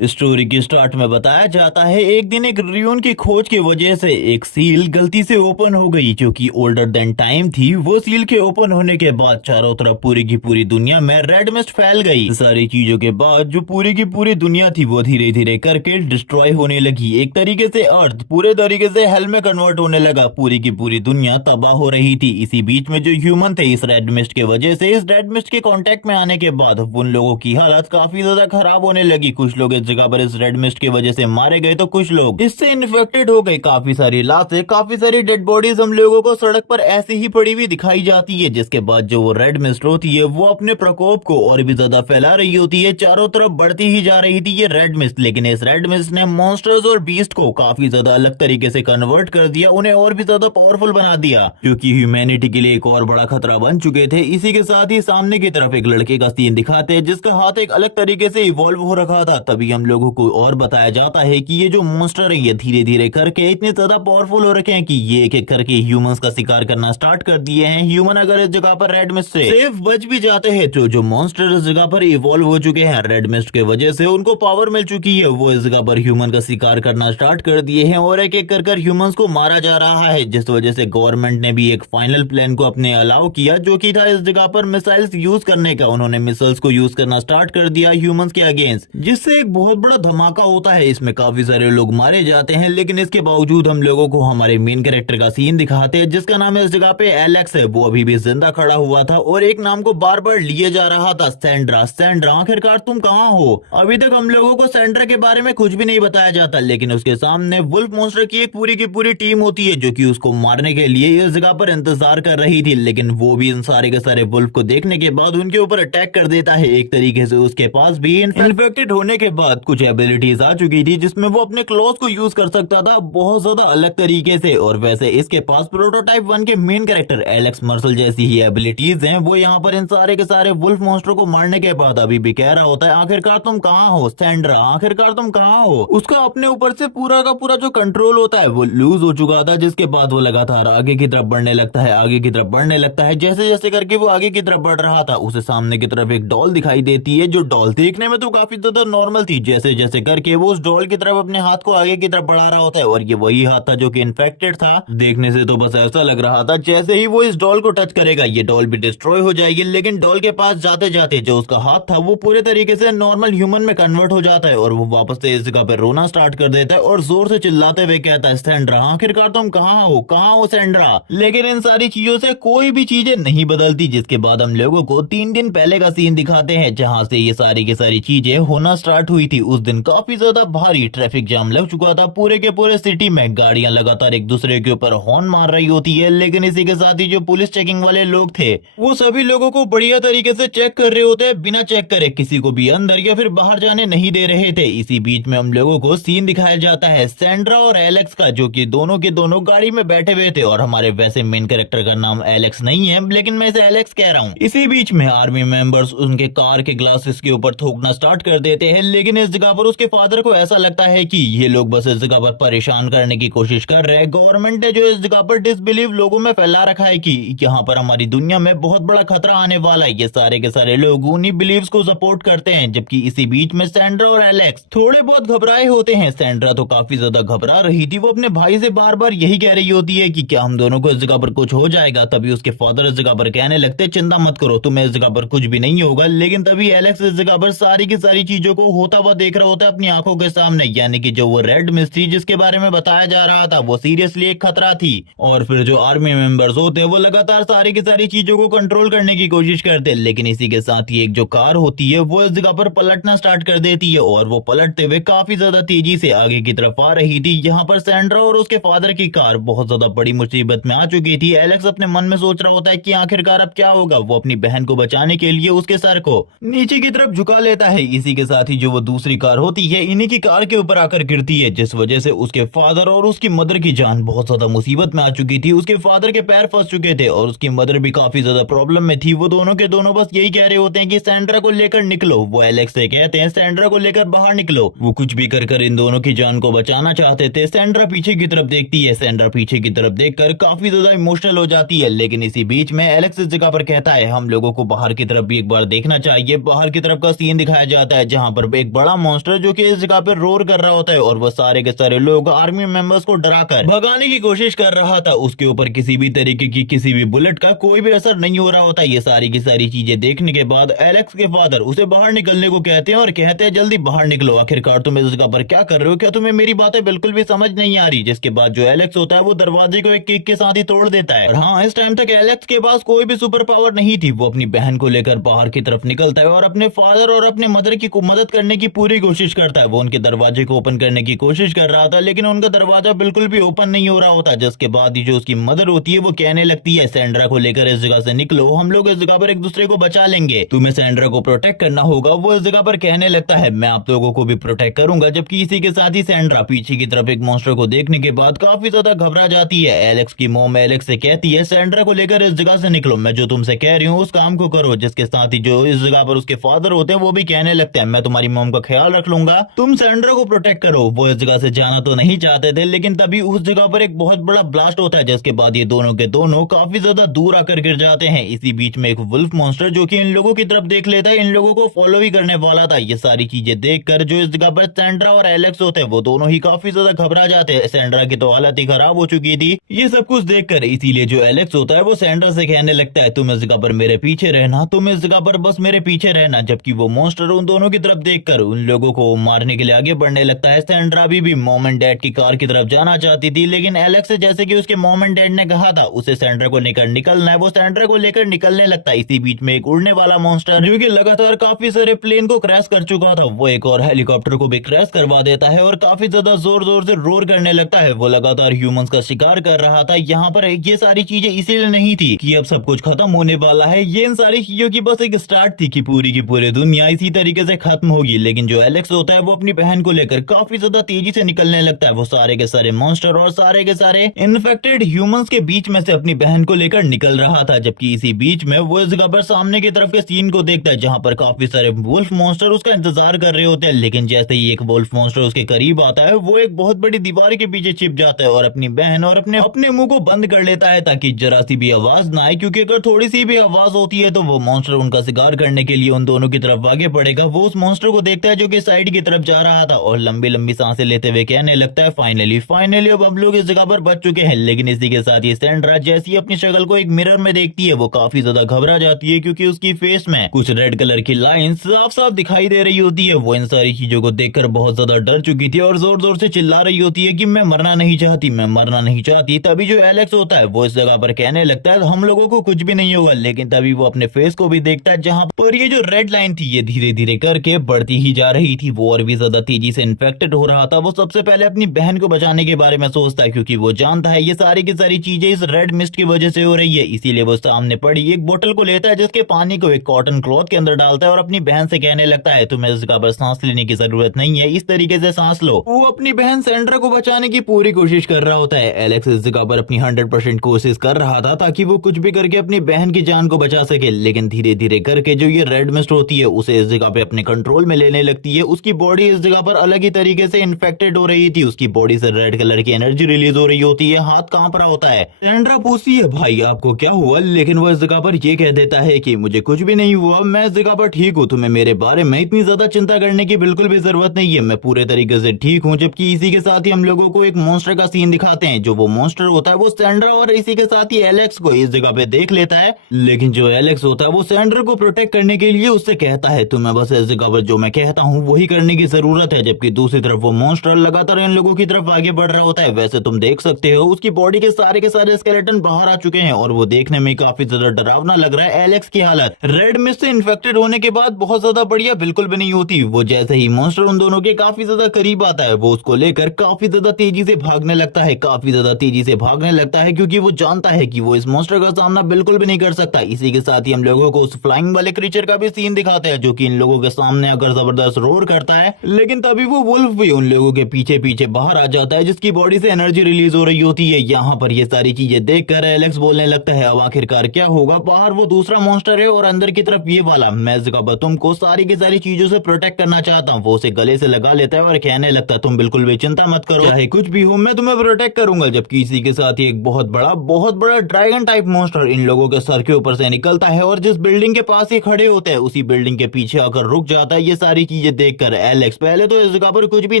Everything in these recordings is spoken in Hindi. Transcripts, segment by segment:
स्टोरी के स्टार्ट में बताया जाता है एक दिन एक रियून की खोज की वजह से एक सील गलती से ओपन हो गई जो कि ओल्डर देन टाइम थी। वो सील के ओपन होने के बाद चारों तरफ पूरी की पूरी दुनिया में रेड मिस्ट फैल गई। सारी चीजों के बाद जो पूरी की पूरी दुनिया थी वो धीरे धीरे करके डिस्ट्रॉय होने लगी। एक तरीके से अर्थ पूरे तरीके से हेल में कन्वर्ट होने लगा। पूरी की पूरी दुनिया तबाह हो रही थी। इसी बीच में जो ह्यूमन थे इस रेड मिस्ट के वजह से इस रेड मिस्ट के कांटेक्ट में आने के बाद उन लोगों की हालत काफी ज्यादा खराब होने लगी। कुछ लोग इस जगह पर इस रेड मिस्ट की वजह से मारे गए तो कुछ लोग इससे इन्फेक्टेड हो गए। काफी सारी लाशें, काफी सारी डेड बॉडीज हम लोगों को सड़क पर ऐसे ही पड़ी हुई दिखाई जाती है। जिसके बाद जो वो रेड मिस्ट होती है वो अपने प्रकोप को और भी ज्यादा फैला रही होती है। चारों तरफ बढ़ती ही जा रही थी ये रेड मिस्ट। लेकिन इस रेड मिस्ट ने मॉन्स्टर्स और बीस्ट को काफी ज्यादा अलग तरीके से कन्वर्ट कर दिया, उन्हें और भी ज्यादा पावरफुल बना दिया, क्योंकि ह्यूमैनिटी के लिए एक और बड़ा खतरा बन चुके थे। इसी के साथ ही सामने की तरफ एक लड़के का सीन दिखाते हैं जिसका हाथ एक अलग तरीके से इवॉल्व हो रखा था। तभी हम लोगों को और बताया जाता है कि ये जो मॉन्स्टर है ये धीरे धीरे करके इतने ज्यादा पावरफुल हो रखे हैं कि ये एक एक करके ह्यूमंस का शिकार करना स्टार्ट कर दिए हैं। ह्यूमन अगर इस जगह पर रेड मिस्ट से सेफ बच भी जाते हैं तो जो मॉन्स्टर इस जगह पर इवॉल्व हो चुके हैं रेड मिस्ट के वजह से उनको पावर मिल चुकी है, वो इस जगह पर ह्यूमन का शिकार करना स्टार्ट कर दिए हैं और एक एक कर ह्यूमंस को मारा जा रहा है। जिस वजह से गवर्नमेंट ने भी एक फाइनल प्लान को अपने अलाउ किया जो कि था इस जगह पर मिसाइल्स यूज करने का। उन्होंने मिसाइल्स को यूज करना स्टार्ट कर दिया ह्यूमंस के अगेंस्ट, जिससे एक बहुत बड़ा धमाका होता है। इसमें काफी सारे लोग मारे जाते हैं, लेकिन इसके बावजूद हम लोगों को हमारे मेन कैरेक्टर का सीन दिखाते हैं जिसका नाम इस जगह पे एलेक्स है। वो अभी भी जिंदा खड़ा हुआ था और एक नाम को बार बार लिए जा रहा था, सैंड्रा। सैंड्रा, आखिरकार तुम कहाँ हो? अभी तक हम लोगों को सैंड्रा के बारे में कुछ भी नहीं बताया जाता, लेकिन उसके सामने वुल्फ मॉन्स्टर की एक पूरी टीम होती है जो कि उसको मारने के लिए इस जगह पर इंतजार कर रही थी। लेकिन वो भी इन सारे के सारे वुल्फ को देखने के बाद उनके ऊपर अटैक कर देता है। एक तरीके से उसके पास भी इन्फेक्टेड होने के बाद कुछ एबिलिटीज आ चुकी थी जिसमें वो अपने क्लॉज को यूज कर सकता था बहुत ज्यादा अलग तरीके से। और वैसे इसके पास प्रोटोटाइप 1 के मेन कैरेक्टर एलेक्स मर्सल जैसी ही एबिलिटीज हैं। वो यहाँ पर इन सारे के सारे वुल्फ मॉन्स्टर को मारने के बाद अभी भी कह रहा होता है, आखिरकार तुम कहाँ हो सैंड्रा, आखिरकार तुम कहाँ हो? उसका अपने ऊपर से पूरा का पूरा जो कंट्रोल होता है वो लूज हो चुका था। जिसके बाद वो लगातार आगे की तरफ बढ़ने लगता है, आगे की तरफ बढ़ने लगता है। जैसे जैसे करके वो आगे की तरफ बढ़ रहा था उसे सामने की तरफ एक डॉल दिखाई देती है, जो डॉल देखने में तो काफी ज्यादा नॉर्मल थी। जैसे जैसे करके वो उस डॉल की तरफ अपने हाथ को आगे की तरफ बढ़ा रहा होता है और ये वही हाथ था जो कि इन्फेक्टेड था। देखने से तो बस ऐसा लग रहा था जैसे ही वो इस डॉल को टच करेगा ये डॉल भी डिस्ट्रॉय हो जाएगी। लेकिन डॉल के पास जाते जाते जो उसका हाथ था वो पूरे तरीके से नॉर्मल ह्यूमन में कन्वर्ट हो जाता है और वो वापस से इस जगह पे रोना स्टार्ट कर देता है और जोर से चिल्लाते हुए कहता है, सैंड्रा, आखिरकार तुम कहाँ हो, कहाँ हो सैंड्रा? लेकिन इन सारी चीजों से कोई भी चीजें नहीं बदलती। जिसके बाद हम लोगों को 3 दिन पहले का सीन दिखाते हैं जहाँ से ये सारी की सारी चीजें होना स्टार्ट हुई थी। उस दिन काफी ज्यादा भारी ट्रैफिक जाम लग चुका था। पूरे के पूरे सिटी में गाड़ियां लगातार एक दूसरे के ऊपर हॉर्न मार रही होती है। लेकिन इसी के साथ ही जो पुलिस चेकिंग वाले लोग थे वो सभी लोगों को बढ़िया तरीके से चेक कर रहे होते हैं, बिना चेक करे किसी को भी अंदर या फिर बाहर जाने नहीं दे रहे थे। इसी बीच में हम लोगों को सीन दिखाया जाता है सैंड्रा और एलेक्स का, जो कि दोनों के दोनों गाड़ी में बैठे हुए थे। और हमारे वैसे मेन कैरेक्टर का नाम एलेक्स नहीं है, लेकिन मैं इसे एलेक्स कह रहा हूँ। इसी बीच में आर्मी मेंबर्स उनके कार के ग्लासेस के ऊपर थूकना स्टार्ट कर देते हैं। लेकिन इस जगह पर उसके फादर को ऐसा लगता है कि ये लोग बस इस जगह पर परेशान करने की कोशिश कर रहे हैं। गवर्नमेंट ने जो इस जगह पर डिसबिलीव लोगों में फैला रखा है कि यहाँ पर हमारी दुनिया में बहुत बड़ा खतरा आने वाला है। ये सारे के सारे लोग उन्हीं बिलीव्स को सपोर्ट करते हैं। जबकि इसी बीच में सैंड्रा और एलेक्स थोड़े बहुत घबराए होते हैं। सैंड्रा तो काफी ज्यादा घबरा रही थी। वो अपने भाई से बार बार यही कह रही होती है कि क्या हम दोनों को इस जगह पर कुछ हो जाएगा। तभी उसके फादर इस जगह पर कहने लगते, चिंता मत करो, तुम्हें इस जगह पर कुछ भी नहीं होगा। लेकिन तभी एलेक्स इस जगह पर सारी की सारी चीजों को होता हुआ देख रहा होता है अपनी आंखों के सामने। यानी कि जो वो रेड मिस्ट थी जिसके बारे में बताया जा रहा था वो सीरियसली एक खतरा थी। और फिर जो आर्मी मेंबर्स होते हैं वो लगातार सारी की सारी चीजों को कंट्रोल करने की कोशिश करते हैं। लेकिन इसी के साथ ही एक जो कार होती है वो इस जगह पर पलटना स्टार्ट कर देती है और वो पलटते हुए काफी ज्यादा तेजी से आगे की तरफ आ रही थी। यहाँ पर सैंड्रा और उसके फादर की कार बहुत ज्यादा बड़ी मुसीबत में आ चुकी थी। एलेक्स अपने मन में सोच रहा होता है कि आखिरकार अब क्या होगा। वो अपनी बहन को बचाने के लिए उसके सर को नीचे की तरफ झुका लेता है। इसी के साथ ही जो वो दूसरी कार होती है इन्हीं की कार के ऊपर आकर गिरती है, जिस वजह से उसके फादर और उसकी मदर की जान बहुत ज्यादा मुसीबत में आ चुकी थी। उसके फादर के पैर फंस चुके थे और उसकी मदर भी काफी ज्यादा प्रॉब्लम में थी। वो दोनों के दोनों बस यही कह रहे होते हैं कि सैंड्रा को लेकर निकलो। वो एलेक्स से कहते हैं, सैंड्रा को लेकर बाहर निकलो। वो कुछ भी कर इन दोनों की जान को बचाना चाहते थे। सैंड्रा पीछे की तरफ देखती है। सैंड्रा पीछे की तरफ देखकर काफी ज्यादा इमोशनल हो जाती है। लेकिन इसी बीच में एलेक्स इस जगह पर कहता है, हम लोगों को बाहर की तरफ भी एक बार देखना चाहिए। बाहर की तरफ का सीन दिखाया जाता है जहाँ पर एक बड़ा बड़ा मॉन्स्टर जो कि इस जगह पे रोर कर रहा होता है और वो सारे के सारे लोग आर्मी मेंबर्स को डराकर भगाने की कोशिश कर रहा था। उसके ऊपर किसी भी तरीके की किसी भी बुलेट का कोई भी असर नहीं हो रहा होता। ये सारी की सारी चीजें देखने के बाद एलेक्स के फादर उसे बाहर निकलने को कहते हैं और कहते हैं जल्दी बाहर निकलो, आखिरकार तुम इस जगह पर क्या कर रहे हो, क्या तुम्हें मेरी बातें बिल्कुल भी समझ नहीं आ रही। जिसके बाद जो एलेक्स होता है वो दरवाजे को एक किक के साथ ही तोड़ देता है। और हाँ, इस टाइम तक एलेक्स के पास कोई भी सुपर पावर नहीं थी। वो अपनी बहन को लेकर बाहर की तरफ निकलता है और अपने फादर और अपने मदर की मदद करने की पूरी कोशिश करता है। वो उनके दरवाजे को ओपन करने की कोशिश कर रहा था लेकिन उनका दरवाजा बिल्कुल भी ओपन नहीं हो रहा होता। जिसके बाद ही जो उसकी मदर होती है वो कहने लगती है सैंड्रा को लेकर इस जगह से निकलो, हम लोग इस जगह पर एक दूसरे को बचा लेंगे, तुम्हें सैंड्रा को प्रोटेक्ट करना होगा। वो इस जगह पर कहने लगता है मैं आप लोगों को भी प्रोटेक्ट करूंगा। जबकि इसी के साथ ही सैंड्रा पीछे की तरफ एक मॉन्स्टर को देखने के बाद काफी ज्यादा घबरा जाती है। एलेक्स की मॉम एलेक्स से कहती है सैंड्रा को लेकर इस जगह से निकलो, मैं जो तुमसे कह रही हूँ उस काम को करो। जिसके साथ ही जो इस जगह पर उसके फादर होते हैं वो भी कहने लगते हैं मैं तुम्हारी मॉम का ख्याल रख लूंगा, तुम सैंड्रा को प्रोटेक्ट करो। वो इस जगह से जाना तो नहीं चाहते थे लेकिन तभी उस जगह पर एक बहुत बड़ा ब्लास्ट होता है। जिसके बाद ये दोनों के दोनों काफी ज्यादा दूर आकर गिर जाते हैं। इसी बीच में एक वुल्फ मॉन्स्टर जो कि इन लोगों की तरफ देख लेता है, इन लोगों को फॉलो ही करने वाला था। ये सारी चीजें देखकर जो इस जगह पर सैंड्रा और एलेक्स होते हैं वो दोनों ही काफी ज्यादा घबरा जाते हैं। सैंड्रा की तो हालत ही खराब हो चुकी थी ये सब कुछ देखकर। इसीलिए जो एलेक्स होता है वो सैंड्रा से कहने लगता है तुम इस जगह पर मेरे पीछे रहना, तुम इस जगह पर बस मेरे पीछे रहना। जबकि वो मॉन्स्टर उन दोनों की तरफ देखकर उन लोगों को मारने के लिए आगे बढ़ने लगता है। सैंड्रा भी मॉम एंड डैड की कार की तरफ जाना चाहती थी लेकिन एलेक्स से जैसे कि उसके मॉम एंड डैड ने कहा था उसे सैंड्रा को लेकर निकलना है, वो सैंड्रा को लेकर निकलने लगता है। इसी बीच में एक उड़ने वाला मॉन्स्टर जो कि लगातार काफी सारे प्लेन को क्रैश कर चुका था वो एक और हेलीकॉप्टर को भी क्रैश करवा देता है और काफी ज्यादा जोर जोर से रोर करने लगता है। वो लगातार ह्यूमंस का शिकार कर रहा था। यहाँ पर ये सारी चीजें इसीलिए नहीं थी कि अब सब कुछ खत्म होने वाला है, ये इन सारी चीजों की बस एक स्टार्ट थी कि पूरी की पूरी दुनिया इसी तरीके से खत्म होगी। लेकिन जो एलेक्स होता है वो अपनी बहन को लेकर काफी ज्यादा तेजी से निकलने लगता है। वो सारे के सारे मॉन्स्टर और सारे के सारे इन्फेक्टेड ह्यूमंस के बीच में से अपनी बहन को लेकर निकल रहा था। जबकि इसी बीच में वो इस जगह पर सामने की तरफ के सीन को देखता है जहाँ पर काफी सारे वुल्फ मॉन्स्टर उसका इंतजार कर रहे होते हैं। लेकिन जैसे ही एक वुल्फ मॉन्स्टर उसके करीब आता है वो एक बहुत बड़ी दीवार के पीछे छिप जाता है और अपनी बहन और अपने मुंह को बंद कर लेता है ताकि जरा सी भी आवाज ना आए, क्योंकि अगर थोड़ी सी भी आवाज होती है तो वो मॉन्स्टर उनका शिकार करने के लिए उन दोनों की तरफ आगे बढ़ेगा। वो उस मॉन्स्टर को देखता है जो कि साइड की तरफ जा रहा था और लंबी लंबी सांसें लेते हुए कहने लगता है फाइनली अब हम लोग इस जगह पर बच चुके हैं। लेकिन इसी के साथ ही सैंड्रा जैसी अपनी शक्ल को एक मिरर में देखती है वो काफी ज्यादा घबरा जाती है क्योंकि उसकी फेस में कुछ रेड कलर की लाइंस साफ साफ दिखाई दे रही होती है। वो इन सारी चीजों को देखकर बहुत ज्यादा डर चुकी थी और जोर जोर से चिल्ला रही होती है कि मैं मरना नहीं चाहती, मैं मरना नहीं चाहती। तभी जो एलेक्स होता है वो इस जगह पर कहने लगता है हम लोगों को कुछ भी नहीं होगा। लेकिन तभी वो अपने फेस को भी देखता है जहाँ पर ये जो रेड लाइन थी ये धीरे धीरे करके बढ़ती ही जा रही थी। वो और भी ज्यादा तेजी से इन्फेक्टेड हो रहा था। वो सबसे पहले अपनी बहन को बचाने के बारे में सोचता है क्योंकि वो जानता है ये सारी की सारी चीजें इस रेड मिस्ट की वजह से हो रही है। इसीलिए वो सामने पड़ी एक बोतल को लेता है जिसके पानी को एक कॉटन क्लॉथ के अंदर डालता है और अपनी बहन से कहने लगता है तुम्हें इस जगह पर सांस लेने की जरूरत नहीं है, इस तरीके से सांस लो। वो अपनी बहन सैंड्रा को बचाने की पूरी कोशिश कर रहा होता है। एलेक्स इस जगह पर अपनी 100% कोशिश कर रहा था ताकि वो कुछ भी करके अपनी बहन की जान को बचा सके। लेकिन धीरे धीरे करके जो ये रेड मिस्ट होती है उसे इस जगह पे अपने कंट्रोल में लेने लगती है। उसकी बॉडी इस जगह पर अलग ही तरीके से इन्फेक्टेड हो रही थी। उसकी बॉडी से रेड कलर की एनर्जी रिलीज हो रही होती है, हाथ कांप रहा होता है। सैंड्रा पूछती है भाई आपको क्या हुआ, लेकिन वो इस जगह पर ये कह देता है कि मुझे कुछ भी नहीं हुआ, मैं इस जगह पर ठीक हूँ, तुम्हें मेरे बारे में इतनी ज्यादा चिंता करने की बिल्कुल भी जरूरत नहीं है, मैं पूरे तरीके से ठीक हूँ। जबकि इसी के साथ ही हम लोगों को एक मॉन्स्टर का सीन दिखाते हैं। जो वो मॉन्स्टर होता है वो सैंड्रा और इसी के साथ ही एलेक्स को इस जगह पे देख लेता है। लेकिन जो एलेक्स होता है वो सैंड्रा को प्रोटेक्ट करने के लिए उससे कहता है तुम्हें बस इस जगह पर जो मैं कहता हूँ वही करने की जरूरत है। जबकि दूसरी तरफ वो मॉन्स्टर लगातार इन लोगों की तरफ आगे बढ़ रहा होता है। वैसे तुम देख सकते हो उसकी बॉडी के सारे स्केलेटन बाहर आ चुके हैं और वो देखने में काफी ज्यादा डरावना लग रहा है। एलेक्स की हालत रेड मिस्ट से इन्फेक्टेड होने के बाद बहुत ज्यादा बढ़िया बिल्कुल भी नहीं होती। वो जैसे ही मॉन्स्टर उन दोनों के काफी ज्यादा करीब आता है वो उसको लेकर काफी ज्यादा तेजी से भागने लगता है, काफी ज्यादा तेजी से भागने लगता है क्योंकि वो जानता है कि वो इस मॉन्स्टर का सामना बिल्कुल भी नहीं कर सकता। इसी के साथ ही हम लोगों को उस फ्लाइंग वाले क्रीचर का भी सीन दिखाते हैं जो कि इन लोगों के सामने आकर जबरदस्त रोर करता है। लेकिन तभी वो वुल्फ भी उन लोगों के पीछे पीछे बाहर आ जाता है जिसकी बॉडी से एनर्जी रिलीज हो रही होती है। यहाँ पर ये सारी चीजें देखकर एलेक्स बोलने लगता है अब आखिरकार क्या होगा, बाहर वो दूसरा मॉन्स्टर है और अंदर की तरफ ये वाला। मैं इस जगह पर तुमको सारी की सारी चीजों से प्रोटेक्ट करना चाहता हूँ। वो उसे गले से लगा लेता है और कहने लगता है तुम बिल्कुल भी चिंता मत करो, चाहे कुछ भी हो मैं तुम्हें प्रोटेक्ट करूंगा। जबकि इसी के साथ ही एक बहुत बड़ा ड्रैगन टाइप मॉन्स्टर इन लोगों के सर के ऊपर से निकलता है और जिस बिल्डिंग के पास ये खड़े होते हैं उसी बिल्डिंग के पीछे आकर रुक जाता है। ये सारी चीजें देखकर एलेक्स पहले तो इस जगह पर कुछ भी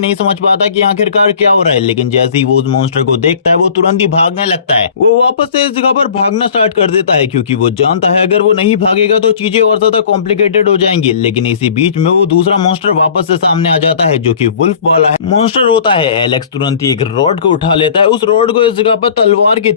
नहीं समझ पाता कि आखिरकार क्या हो रहा है, लेकिन जैसे ही वो उस मॉन्स्टर को देखता है वो तुरंत ही भागने लगता है। वो वापस से इस जगह पर भागना स्टार्ट कर देता है क्योंकि वो जानता है अगर वो नहीं भागेगा तो चीजें और ज्यादा कॉम्प्लिकेटेड हो जाएंगी। लेकिन इसी बीच में वो दूसरा मॉन्स्टर वापस से सामने आ जाता है जो कि वुल्फ वाला है मॉन्स्टर होता है। एलेक्स तुरंत ही एक रॉड को उठा लेता है, उस रॉड को इस जगह पर तलवार की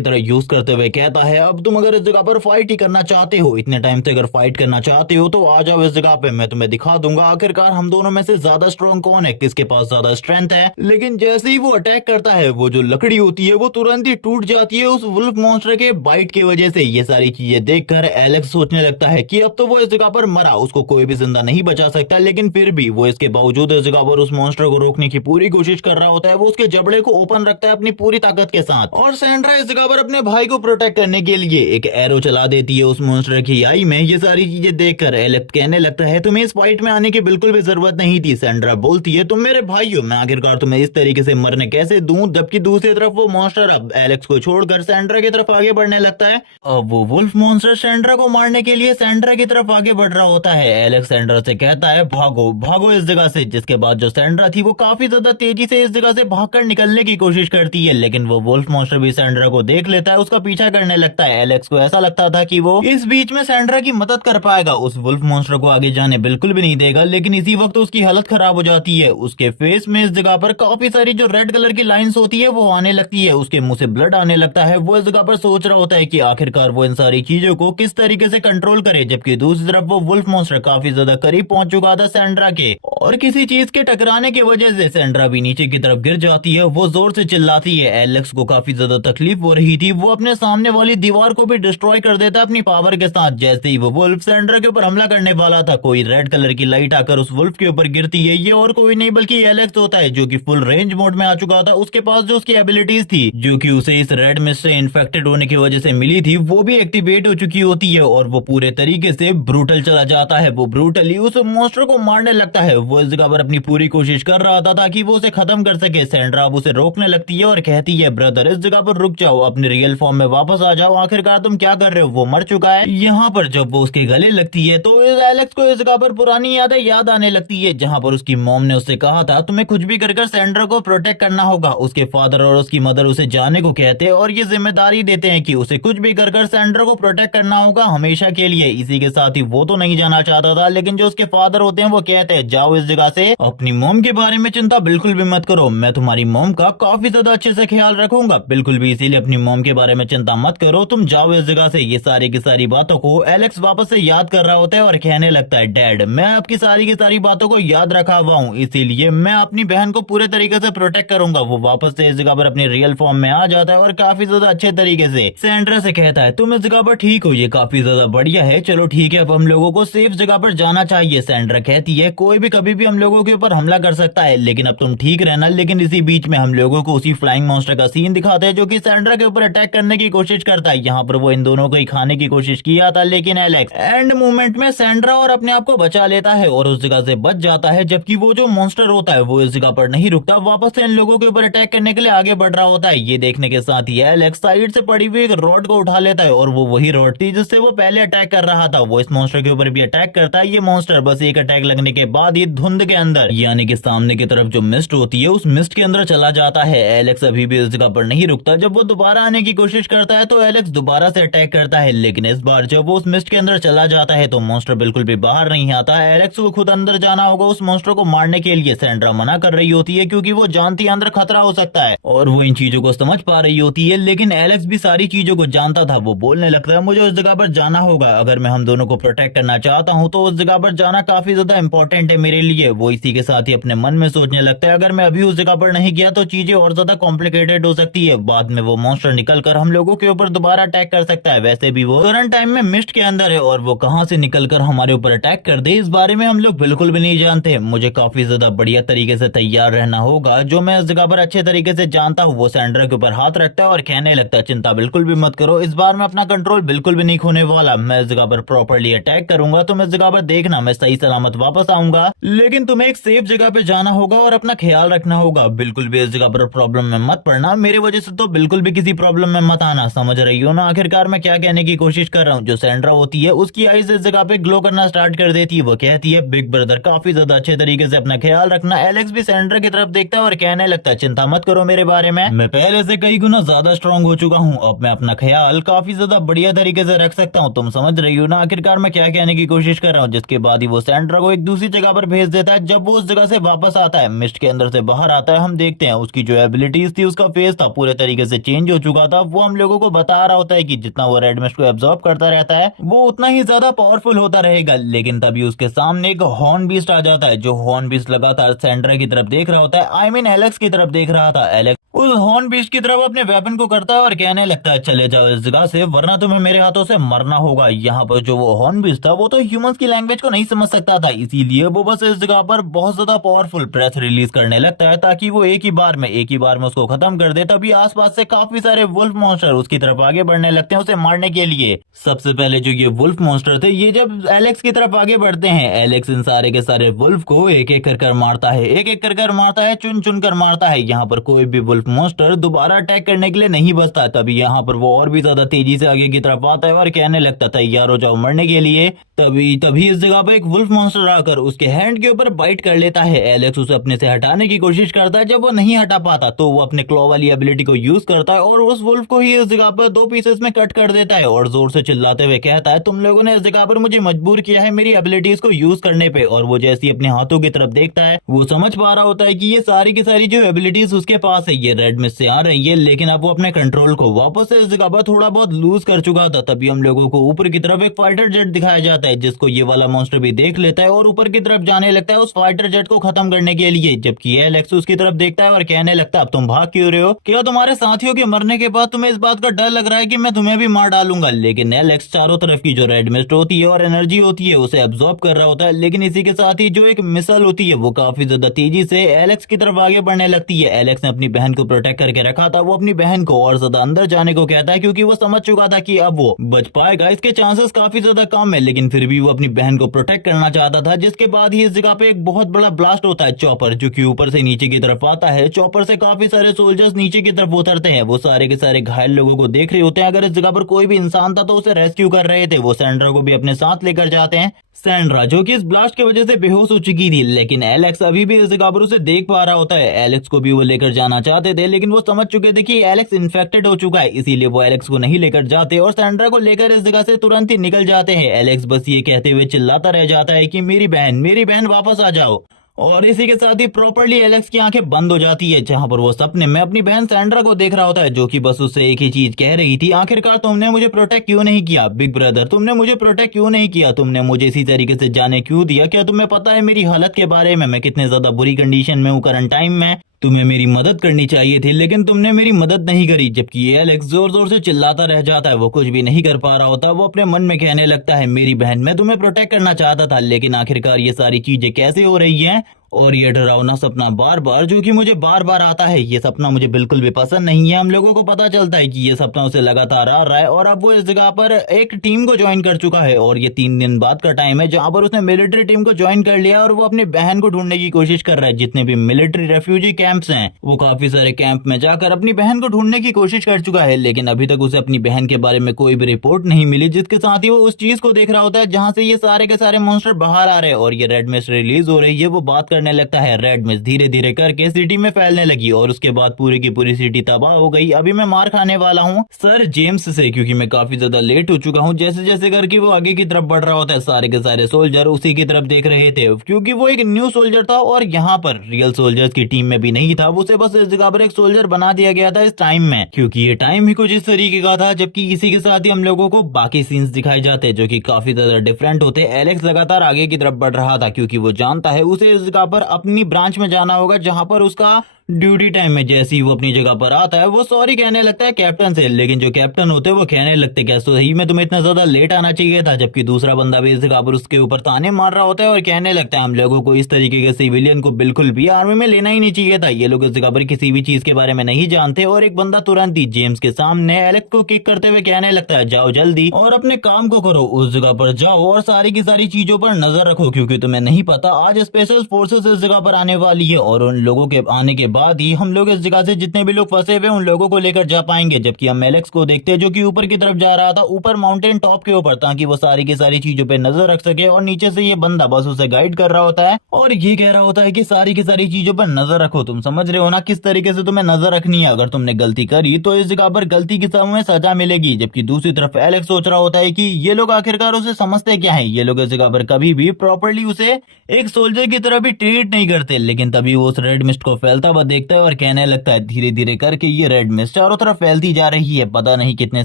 तरह यूज करते हुए कहता है अब तुम अगर इस जगह पर फाइट ही करना चाहते हो, इतने टाइम से अगर फाइट करना चाहते हो तो आ जाओ इस जगह पे, मैं तुम्हें दिखा दूंगा आखिरकार हम दोनों में से ज्यादा स्ट्रॉन्ग कौन है, किसके पास ज्यादा स्ट्रेंथ है। लेकिन जैसे ही वो अटैक करता है वो जो लकड़ी होती है वो तुरंत ही टूट जाती है उस वुल्फ मॉन्स्टर के बाइट की वजह से। ये सारी चीजें देखकर एलेक्स सोचने लगता है कि अब तो वो इस जगह पर मरा, उसको कोई भी जिंदा नहीं बचा सकता, लेकिन फिर भी वो इसके बावजूद इस जगह पर उस मॉन्स्टर को रोकने की पूरी कोशिश कर रहा होता है। वो उसके जबड़े को ओपन रखता है अपनी पूरी ताकत के साथ और सैंड्रा इस जगह पर अपने भाई को प्रोटेक्ट करने के लिए एक एरो चला देती है उस मॉन्स्टर की आई में। ये सारी चीजें देखकर एलेक्स कहने लगता है तुम्हें इस फाइट में आने की बिल्कुल भी जरूरत नहीं थी। सैंड्रा बोलती है तुम मेरे भाई हो, मैं आखिरकार तुम्हें इस तरीके से मरने कैसे दूं। जबकि दूसरी तरफ वो मॉन्स्टर अब एलेक्स को छोड़कर सैंड्रा की तरफ आगे बढ़ने लगता है। अब वो वुल्फ मॉन्स्टर सैंड्रा को मारने के लिए सैंड्रा की तरफ आगे बढ़ रहा होता है। एलेक्स सैंड्रा से कहता है भागो भागो इस जगह से, जिसके बाद जो सैंड्रा थी वो काफी ज्यादा तेजी से इस जगह से भागकर निकलने की कोशिश करती है, लेकिन वो वुल्फ मॉन्स्टर भी सैंड्रा को देख लेता है, उसका पीछा करने लगता है। एलेक्स को ऐसा लगता था कि वो इस बीच में सैंड्रा की मदद कर पाएगा, उस वुल्फ मॉन्स्टर को आगे जाने बिल्कुल भी नहीं देगा, लेकिन इसी वक्त उसकी हालत खराब हो जाती है। उसके फेस में इस जगह पर काफी सारी जो रेड कलर की लाइंस होती है वो आने लगती है, उसके मुंह से ब्लड आने लगता है। वो इस जगह पर सोच रहा होता है कि आखिरकार वो इन सारी चीजों को किस तरीके से कंट्रोल करे, जबकि दूसरी तरफ वो वुल्फ मॉन्स्टर काफी ज्यादा करीब पहुंच चुका था सैंड्रा के और किसी चीज के टकराने की वजह से सैंड्रा भी नीचे की तरफ गिर जाती है। वो जोर से चिल्लाती है। एलेक्स को काफी ज्यादा तकलीफ हो रही थी, वो अपने सामने वाली दीवार को भी डिस्ट्रॉय कर देता अपनी पावर के साथ। जैसे ही वो वुल्फ सैंड्रा के ऊपर हमला करने वाला था कोई रेड कलर की लाइट आकर उस वुल्फ के ऊपर गिरती है। ये और कोई नहीं बल्कि एलेक्स होता है जो कि फुल रेंज मोड में आ चुका था। उसके पास जो उसकी एबिलिटीज थी जो कि उसे इस रेड मिस्ट से इन्फेक्टेड होने की वजह से मिली थी वो भी एक्टिवेट हो चुकी होती है और वो पूरे तरीके से ब्रूटल चला जाता है। वो ब्रूटली उस मॉन्स्टर को मारने लगता है। वो इस जगह पर अपनी पूरी कोशिश कर रहा था ताकि वो उसे खत्म कर सके। सैंड्रा अब उसे रोकने लगती है और कहती है ब्रदर इस जगह पर रुक जाओ, अपने रियल फॉर्म में वापस आ जाओ, आखिरकार तुम क्या कर रहे हो, वो मर चुका है। यहाँ पर जब वो उसके गले लगती है तो इस एलेक्स को इस जगह पर पुरानी यादें याद आने लगती है जहाँ पर उसकी मॉम ने उससे कहा था तुम्हें कुछ भी कर सैंड्रा को प्रोटेक्ट करना होगा। उसके फादर और उसकी मदर उसे जाने को कहते हैं और ये जिम्मेदारी देते हैं कि उसे कुछ भी कर सैंड्रा को प्रोटेक्ट करना होगा हमेशा के लिए। इसी के साथ ही वो तो नहीं जाना चाहता था, लेकिन जो उसके फादर होते हैं वो कहते हैं जाओ इस जगह से, अपनी मॉम के बारे में चिंता बिल्कुल भी मत करो, मैं तुम्हारी मॉम का काफी ज्यादा अच्छे से ख्याल रखूंगा, बिल्कुल भी इसीलिए अपनी मॉम के बारे में चिंता मत करो, तुम जाओ इस जगह से। ये सारी की सारी बातों को एलेक्स वापस से याद कर रहा होता है और कहने लगता है डैड मैं आपकी सारी की सारी बातों को याद रखा हुआ हूँ, इसीलिए मैं अपनी बहन को पूरे तरीके से प्रोटेक्ट करूंगा। वो वापस से इस जगह पर अपने रियल फॉर्म में आ जाता है और काफी ज्यादा अच्छे तरीके से सैंड्रा से कहता है तुम इस जगह पर ठीक हो, ये काफी ज्यादा बढ़िया है, चलो ठीक है अब हम लोगों को सेफ जगह पर जाना चाहिए। सैंड्रा कहती है कोई भी कभी भी हम लोगों के ऊपर हमला कर सकता है, लेकिन अब तुम ठीक रहना। लेकिन इसी बीच में हम लोगों को उसी फ्लाइंग मॉन्स्टर का सीन दिखाते हैं जो कि सैंड्रा के ऊपर अटैक करने की कोशिश करता है। यहाँ पर वो इन दोनों को ही खाने की कोशिश किया था, लेकिन एलेक्स एंड मूवमेंट में सैंड्रा और अपने आप को बचा लेता है और उस जगह से बच जाता है। जबकि वो जो मॉन्स्टर होता है वो इस जगह पर नहीं रुकता, वापस से इन लोगों के ऊपर अटैक करने के लिए आगे बढ़ रहा होता है। ये देखने के साथ ही एलेक्स साइड से पड़ी हुई एक रॉड को उठा लेता है और वो वही रॉड थी जिससे वो पहले अटैक कर रहा था। वो इस मॉन्स्टर के ऊपर भी अटैक करता है। ये मॉन्स्टर बस एक अटैक लगने के बाद ही धुंध के अंदर यानी कि सामने की तरफ जो मिस्ट होती है उस मिस्ट के अंदर चला जाता है। एलेक्स अभी भी इस जगह पर नहीं रुकता। जब वो दोबारा आने की कोशिश करता है तो एलेक्स दोबारा से अटैक करता है, लेकिन इस बार जब वो उस मिस्ट के अंदर चला जाता है तो मॉन्स्टर बिल्कुल भी बाहर नहीं आता है। एलेक्स को खुद अंदर जाना होगा उस मॉन्स्टर को मारने के लिए। सैंड्रा मना कर रही होती है क्योंकि वो जानती है अंदर खतरा हो सकता है और वो इन चीजों को समझ पा रही होती है, लेकिन एलेक्स भी सारी चीजों को जानता था। वो बोलने लगता है मुझे उस जगह पर जाना होगा, अगर मैं हम दोनों को प्रोटेक्ट करना चाहता हूँ तो उस जगह पर जाना काफी ज्यादा इंपॉर्टेंट है मेरे लिए। वो इसी के साथ ही अपने मन में सोचने लगता है अगर मैं अभी उस जगह पर नहीं गया तो चीजें और ज्यादा कॉम्प्लिकेटेड हो सकती है, बाद में वो मॉन्स्टर निकलकर हम लोगों के ऊपर दोबारा अटैक कर सकता है। वैसे भी वो करंट टाइम में मिस्ट के अंदर है और वो कहां से निकलकर हमारे ऊपर अटैक कर दे इस बारे में हम लोग बिल्कुल भी नहीं जानते। मुझे काफी ज्यादा बढ़िया तरीके से तैयार रहना होगा। जो मैं इस जगह पर अच्छे तरीके से जानता हूँ वो सैंड्रा के ऊपर हाथ रखता है और कहने लगता है चिंता बिल्कुल भी मत करो, इस बार मैं अपना कंट्रोल बिल्कुल भी नहीं खोने वाला, मैं इस जगह पर प्रॉपर्ली अटैक करूंगा, तुम इस जगह पर देखना मैं सही सलामत वापस आऊंगा, लेकिन तुम्हें एक सेफ जगह पे जाना होगा और अपना ख्याल रखना होगा, बिल्कुल भी इस जगह पर प्रॉब्लम में मत पड़ना, मेरे वजह से तो बिल्कुल भी किसी प्रॉब्लम में मत आना, समझ रही हो ना आखिरकार मैं क्या कहने की कोशिश कर रहा हूँ। जो सैंड्रा होती है उसकी आईज इस जगह पे ग्लो करना स्टार्ट कर देती रहती है। वो कहती है बिग ब्रदर काफी ज्यादा अच्छे तरीके से अपना ख्याल रखना। एलेक्स भी सैंड्रा की तरफ देखता है और कहने लगता है चिंता मत करो मेरे बारे में, मैं पहले से कई गुना ज्यादा स्ट्रांग हो चुका हूँ, अब मैं अपना ख्याल काफी ज्यादा बढ़िया तरीके से रख सकता हूँ। तुम समझ रही हो ना आखिरकार मैं क्या कहने की कोशिश कर रहा हूँ। जिसके बाद ही वो सैंड्रा को एक दूसरी जगह पर भेज देता है। जब वो उस जगह से वापस आता है, मिस्ट के अंदर से बाहर आता है, हम देखते हैं उसकी जो एबिलिटीज थी, उसका फेस था पूरे तरीके से चेंज हो चुका था। वो हम लोगों को बता रहा होता है कि जितना वो रेड मिस्ट को एब्जॉर्ब करता रहता है वो उतना ही ज्यादा पावरफुल होता रहेगा। लेकिन तभी उसके सामने एक हॉर्न बीस्ट आ जाता है। जो हॉर्न बीस्ट लगातार सैंड्रा की तरफ देख रहा होता है, आई मीन एलेक्स की तरफ देख रहा था। एलेक्स उस हॉर्न बीस्ट की तरफ अपने वेपन को करता है और कहने लगता है चले जाओ इस जगह से, वरना तुम्हें मेरे हाथों से मरना होगा। यहाँ पर जो वो हॉर्न बीस्ट था वो तो ह्यूमंस की लैंग्वेज को नहीं समझ सकता था, इसीलिए वो बस इस जगह पर बहुत ज्यादा पावरफुल प्रेस रिलीज करने लगता है ताकि वो एक ही बार में उसको खत्म कर दे। तभी आसपास से काफी सारे वुल्फ मॉन्स्टर उसकी तरफ आगे बढ़ने लगते हैं उसे मारने के लिए। सबसे पहले जो ये वुल्फ मॉन्स्टर थे, ये जब एलेक्स की तरफ आगे बढ़ते हैं, एलेक्स इन सारे के सारे वुल्फ को एक एक कर मारता है, एक एक कर मारता है, चुन चुन कर मारता है। यहाँ पर कोई भी वुल्फ मॉन्स्टर दोबारा अटैक करने के लिए नहीं बचता। तभी यहाँ पर वो और भी ज्यादा तेजी से आगे की तरफ आता है और कहने लगता है तैयार हो जाओ मरने के लिए। तभी इस जगह पर एक वुल्फ मॉन्स्टर आकर उसके हैंड के ऊपर बाइट कर लेता है। एलेक्स उसे अपने से हटाने की कोशिश करता है। जब वो नहीं हटा पाता तो वो अपने क्लॉ वाली एबिलिटी को यूज करता है और उस वुल्फ को ही इस जगह पर 2 पीसेस में कट कर देता है और जोर से चिल्लाते हुए कहता है तुम लोगों ने इस जगह पर मुझे मजबूर किया है मेरी एबिलिटीज को यूज करने पे। और वो जैसे ही अपने हाथों की तरफ देखता है, वो समझ पा रहा होता है कि ये सारी की सारी जो एबिलिटीज उसके पास है ये रेड मिस्ट से आ रही है, लेकिन अब वो अपने कंट्रोल को वापस से इस जगह पर थोड़ा बहुत लूज कर चुका था। तभी हम लोगों को ऊपर की तरफ एक फाइटर जेट दिखाया जाता है, जिसको ये वाला मॉन्स्टर भी देख लेता है और ऊपर की तरफ जाने लगता है उस फाइटर जेट को खत्म करने के लिए। जबकि एलेक्स उसकी तरफ देखता है और कहने लगता है अब तुम भाग क्यों रहे हो, क्या तुम्हारे साथियों के मरने के बाद तुम्हें इस बात का डर लग रहा है कि मैं तुम्हें भी मार डालूंगा। लेकिन एलेक्स चारों तरफ की जो रेड मिस्ट होती है और एनर्जी होती है उसे एब्जॉर्ब कर रहा होता है। लेकिन इसी के साथ ही जो एक मिसाइल होती है वो काफी ज्यादा तेजी से एलेक्स की तरफ आगे बढ़ने लगती है। एलेक्स ने अपनी बहन को प्रोटेक्ट करके रखा था, वो अपनी बहन को और ज्यादा अंदर जाने को कहता है क्योंकि वो समझ चुका था कि अब वो बच पाएगा, इसके चांसेस काफी ज्यादा कम है। लेकिन फिर भी वो अपनी बहन को प्रोटेक्ट करना चाहता था। जिसके बाद ही इस जगह पे एक बहुत बड़ा ब्लास्ट होता है चॉपर, जो कि ऊपर से नीचे की तरफ आता है। चॉपर से काफी सारे सोल्जर्स नीचे की तरफ उतरते हैं। वो सारे के सारे घायल लोगों को देख रहे होते हैं। अगर इस जगह पर कोई भी इंसान था तो उसे रेस्क्यू कर रहे थे। वो सैंड्रा को भी अपने साथ लेकर जाते हैं। सैंड्रा जो कि इस ब्लास्ट की वजह से बेहोश हो चुकी थी, लेकिन एलेक्स अभी भी इस जगह पर उसे देख पा रहा होता है। एलेक्स को भी वो लेकर जाना चाहते थे, लेकिन वो समझ चुके थे कि एलेक्स इन्फेक्टेड हो चुका है, इसीलिए वो एलेक्स को नहीं लेकर जाते और सैंड्रा को लेकर इस जगह से तुरंत ही निकल जाते हैं। एलेक्स बस ये कहते हुए चिल्लाता रह जाता है कि मेरी बहन वापस आ जाओ। और इसी के साथ ही प्रॉपर्ली एलेक्स की आंखें बंद हो जाती है, जहां पर वो सपने में अपनी बहन सैंड्रा को देख रहा होता है, जो कि बस उससे एक ही चीज कह रही थी, आखिरकार तुमने मुझे प्रोटेक्ट क्यों नहीं किया बिग ब्रदर, तुमने मुझे प्रोटेक्ट क्यों नहीं किया, तुमने मुझे इसी तरीके से जाने क्यों दिया, क्या तुम्हें पता है मेरी हालत के बारे में, मैं कितने ज्यादा बुरी कंडीशन में हूँ करंट टाइम में, तुम्हें मेरी मदद करनी चाहिए थी लेकिन तुमने मेरी मदद नहीं करी। जबकि एलेक्स जोर जोर से चिल्लाता रह जाता है, वो कुछ भी नहीं कर पा रहा होता। वो अपने मन में कहने लगता है मेरी बहन, मैं तुम्हें प्रोटेक्ट करना चाहता था, लेकिन आखिरकार ये सारी चीजें कैसे हो रही हैं। और ये डरावना सपना बार बार जो कि मुझे बार बार आता है, ये सपना मुझे बिल्कुल भी पसंद नहीं है। हम लोगों को पता चलता है कि ये सपना उसे लगातार आ रहा है और अब वो इस जगह पर एक टीम को ज्वाइन कर चुका है और ये 3 दिन बाद का टाइम है जहां पर उसने मिलिट्री टीम को ज्वाइन कर लिया और वो अपनी बहन को ढूंढने की कोशिश कर रहा है। जितने भी मिलिट्री रेफ्यूजी कैंप्स हैं, वो काफी सारे कैंप में जाकर अपनी बहन को ढूंढने की कोशिश कर चुका है, लेकिन अभी तक उसे अपनी बहन के बारे में कोई भी रिपोर्ट नहीं मिली। जिसके साथ ही वो उस चीज को देख रहा होता है जहां से ये सारे के सारे मॉन्स्टर बाहर आ रहे हैं और ये रेड मिस्ट रिलीज हो रही है। वो बात करने लगता है, रेड मिस्ट धीरे धीरे करके सिटी में फैलने लगी और उसके बाद पूरी की पूरी सिटी तबाह हो गई। अभी मैं मार खाने वाला हूँ सर जेम्स से, क्योंकि मैं काफी ज्यादा लेट हो चुका हूँ। जैसे जैसे करके वो आगे की तरफ बढ़ रहा होता है, सारे के सारे सोल्जर उसी की तरफ देख रहे थे, क्योंकि वो एक न्यू सोल्जर था और यहाँ पर रियल सोल्जर्स की टीम में भी नहीं था। उसे बस इस जगह पर एक सोल्जर बना दिया गया था इस टाइम में, क्योंकि ये टाइम ही कुछ इस तरीके का था। जबकि इसी के साथ ही हम लोगों को बाकी सीन्स दिखाए जाते जो कि काफी ज्यादा डिफरेंट होते। एलेक्स लगातार आगे की तरफ बढ़ रहा था क्योंकि वो जानता है उसे इस जगह पर अपनी ब्रांच में जाना होगा जहां पर उसका ड्यूटी टाइम में। जैसे ही वो अपनी जगह पर आता है वो सॉरी कहने लगता है कैप्टन से, लेकिन जो कैप्टन होते हैं वो कहने लगते क्या सही में तुम्हें इतना ज्यादा लेट आना चाहिए था। जबकि दूसरा बंदा भी इस जगह पर उसके ऊपर ताने मार रहा होता है और कहने लगता है हम लोगों को इस तरीके के सिविलियन को बिल्कुल भी आर्मी में लेना ही नहीं चाहिए था, ये लोग इस जगह पर किसी भी चीज के बारे में नहीं जानते। और एक बंदा तुरंत ही जेम्स के सामने एलेक्स को किक करते हुए कहने लगता है जाओ जल्दी और अपने काम को करो, उस जगह पर जाओ और सारी की सारी चीजों पर नजर रखो, क्योंकि तुम्हें नहीं पता आज स्पेशल फोर्सेस इस जगह पर आने वाली है और उन लोगों के आने के बाद ही हम लोग इस जगह से जितने भी लोग फंसे हुए उन लोगों को लेकर जा पाएंगे। जबकि हम एलेक्स को देखते हैं जो कि ऊपर की तरफ जा रहा था, ऊपर माउंटेन टॉप के ऊपर, ताकि वो सारी की सारी चीजों पे नजर रख सके। और नीचे से ये बंदा बस उसे गाइड कर रहा होता है और ये कह रहा होता है कि सारी की सारी चीजों पर नजर रखो। तुम समझ रहे हो ना किस तरीके से तुम्हें नजर रखनी है। अगर तुमने गलती करी तो इस जगह पर गलती की समय सजा मिलेगी। जबकि दूसरी तरफ एलेक्स सोच रहा होता है कि ये लोग आखिरकार उसे समझते क्या है। ये लोग इस जगह पर कभी भी प्रॉपरली उसे एक सोल्जर की तरह भी ट्रीट नहीं करते। लेकिन तभी वो उस रेड मिस्ट को फैलता हुआ देखता है और कहने लगता है धीरे धीरे करके ये रेड मिस्ट चारों तरफ फैलती जा रही है। पता नहीं कितने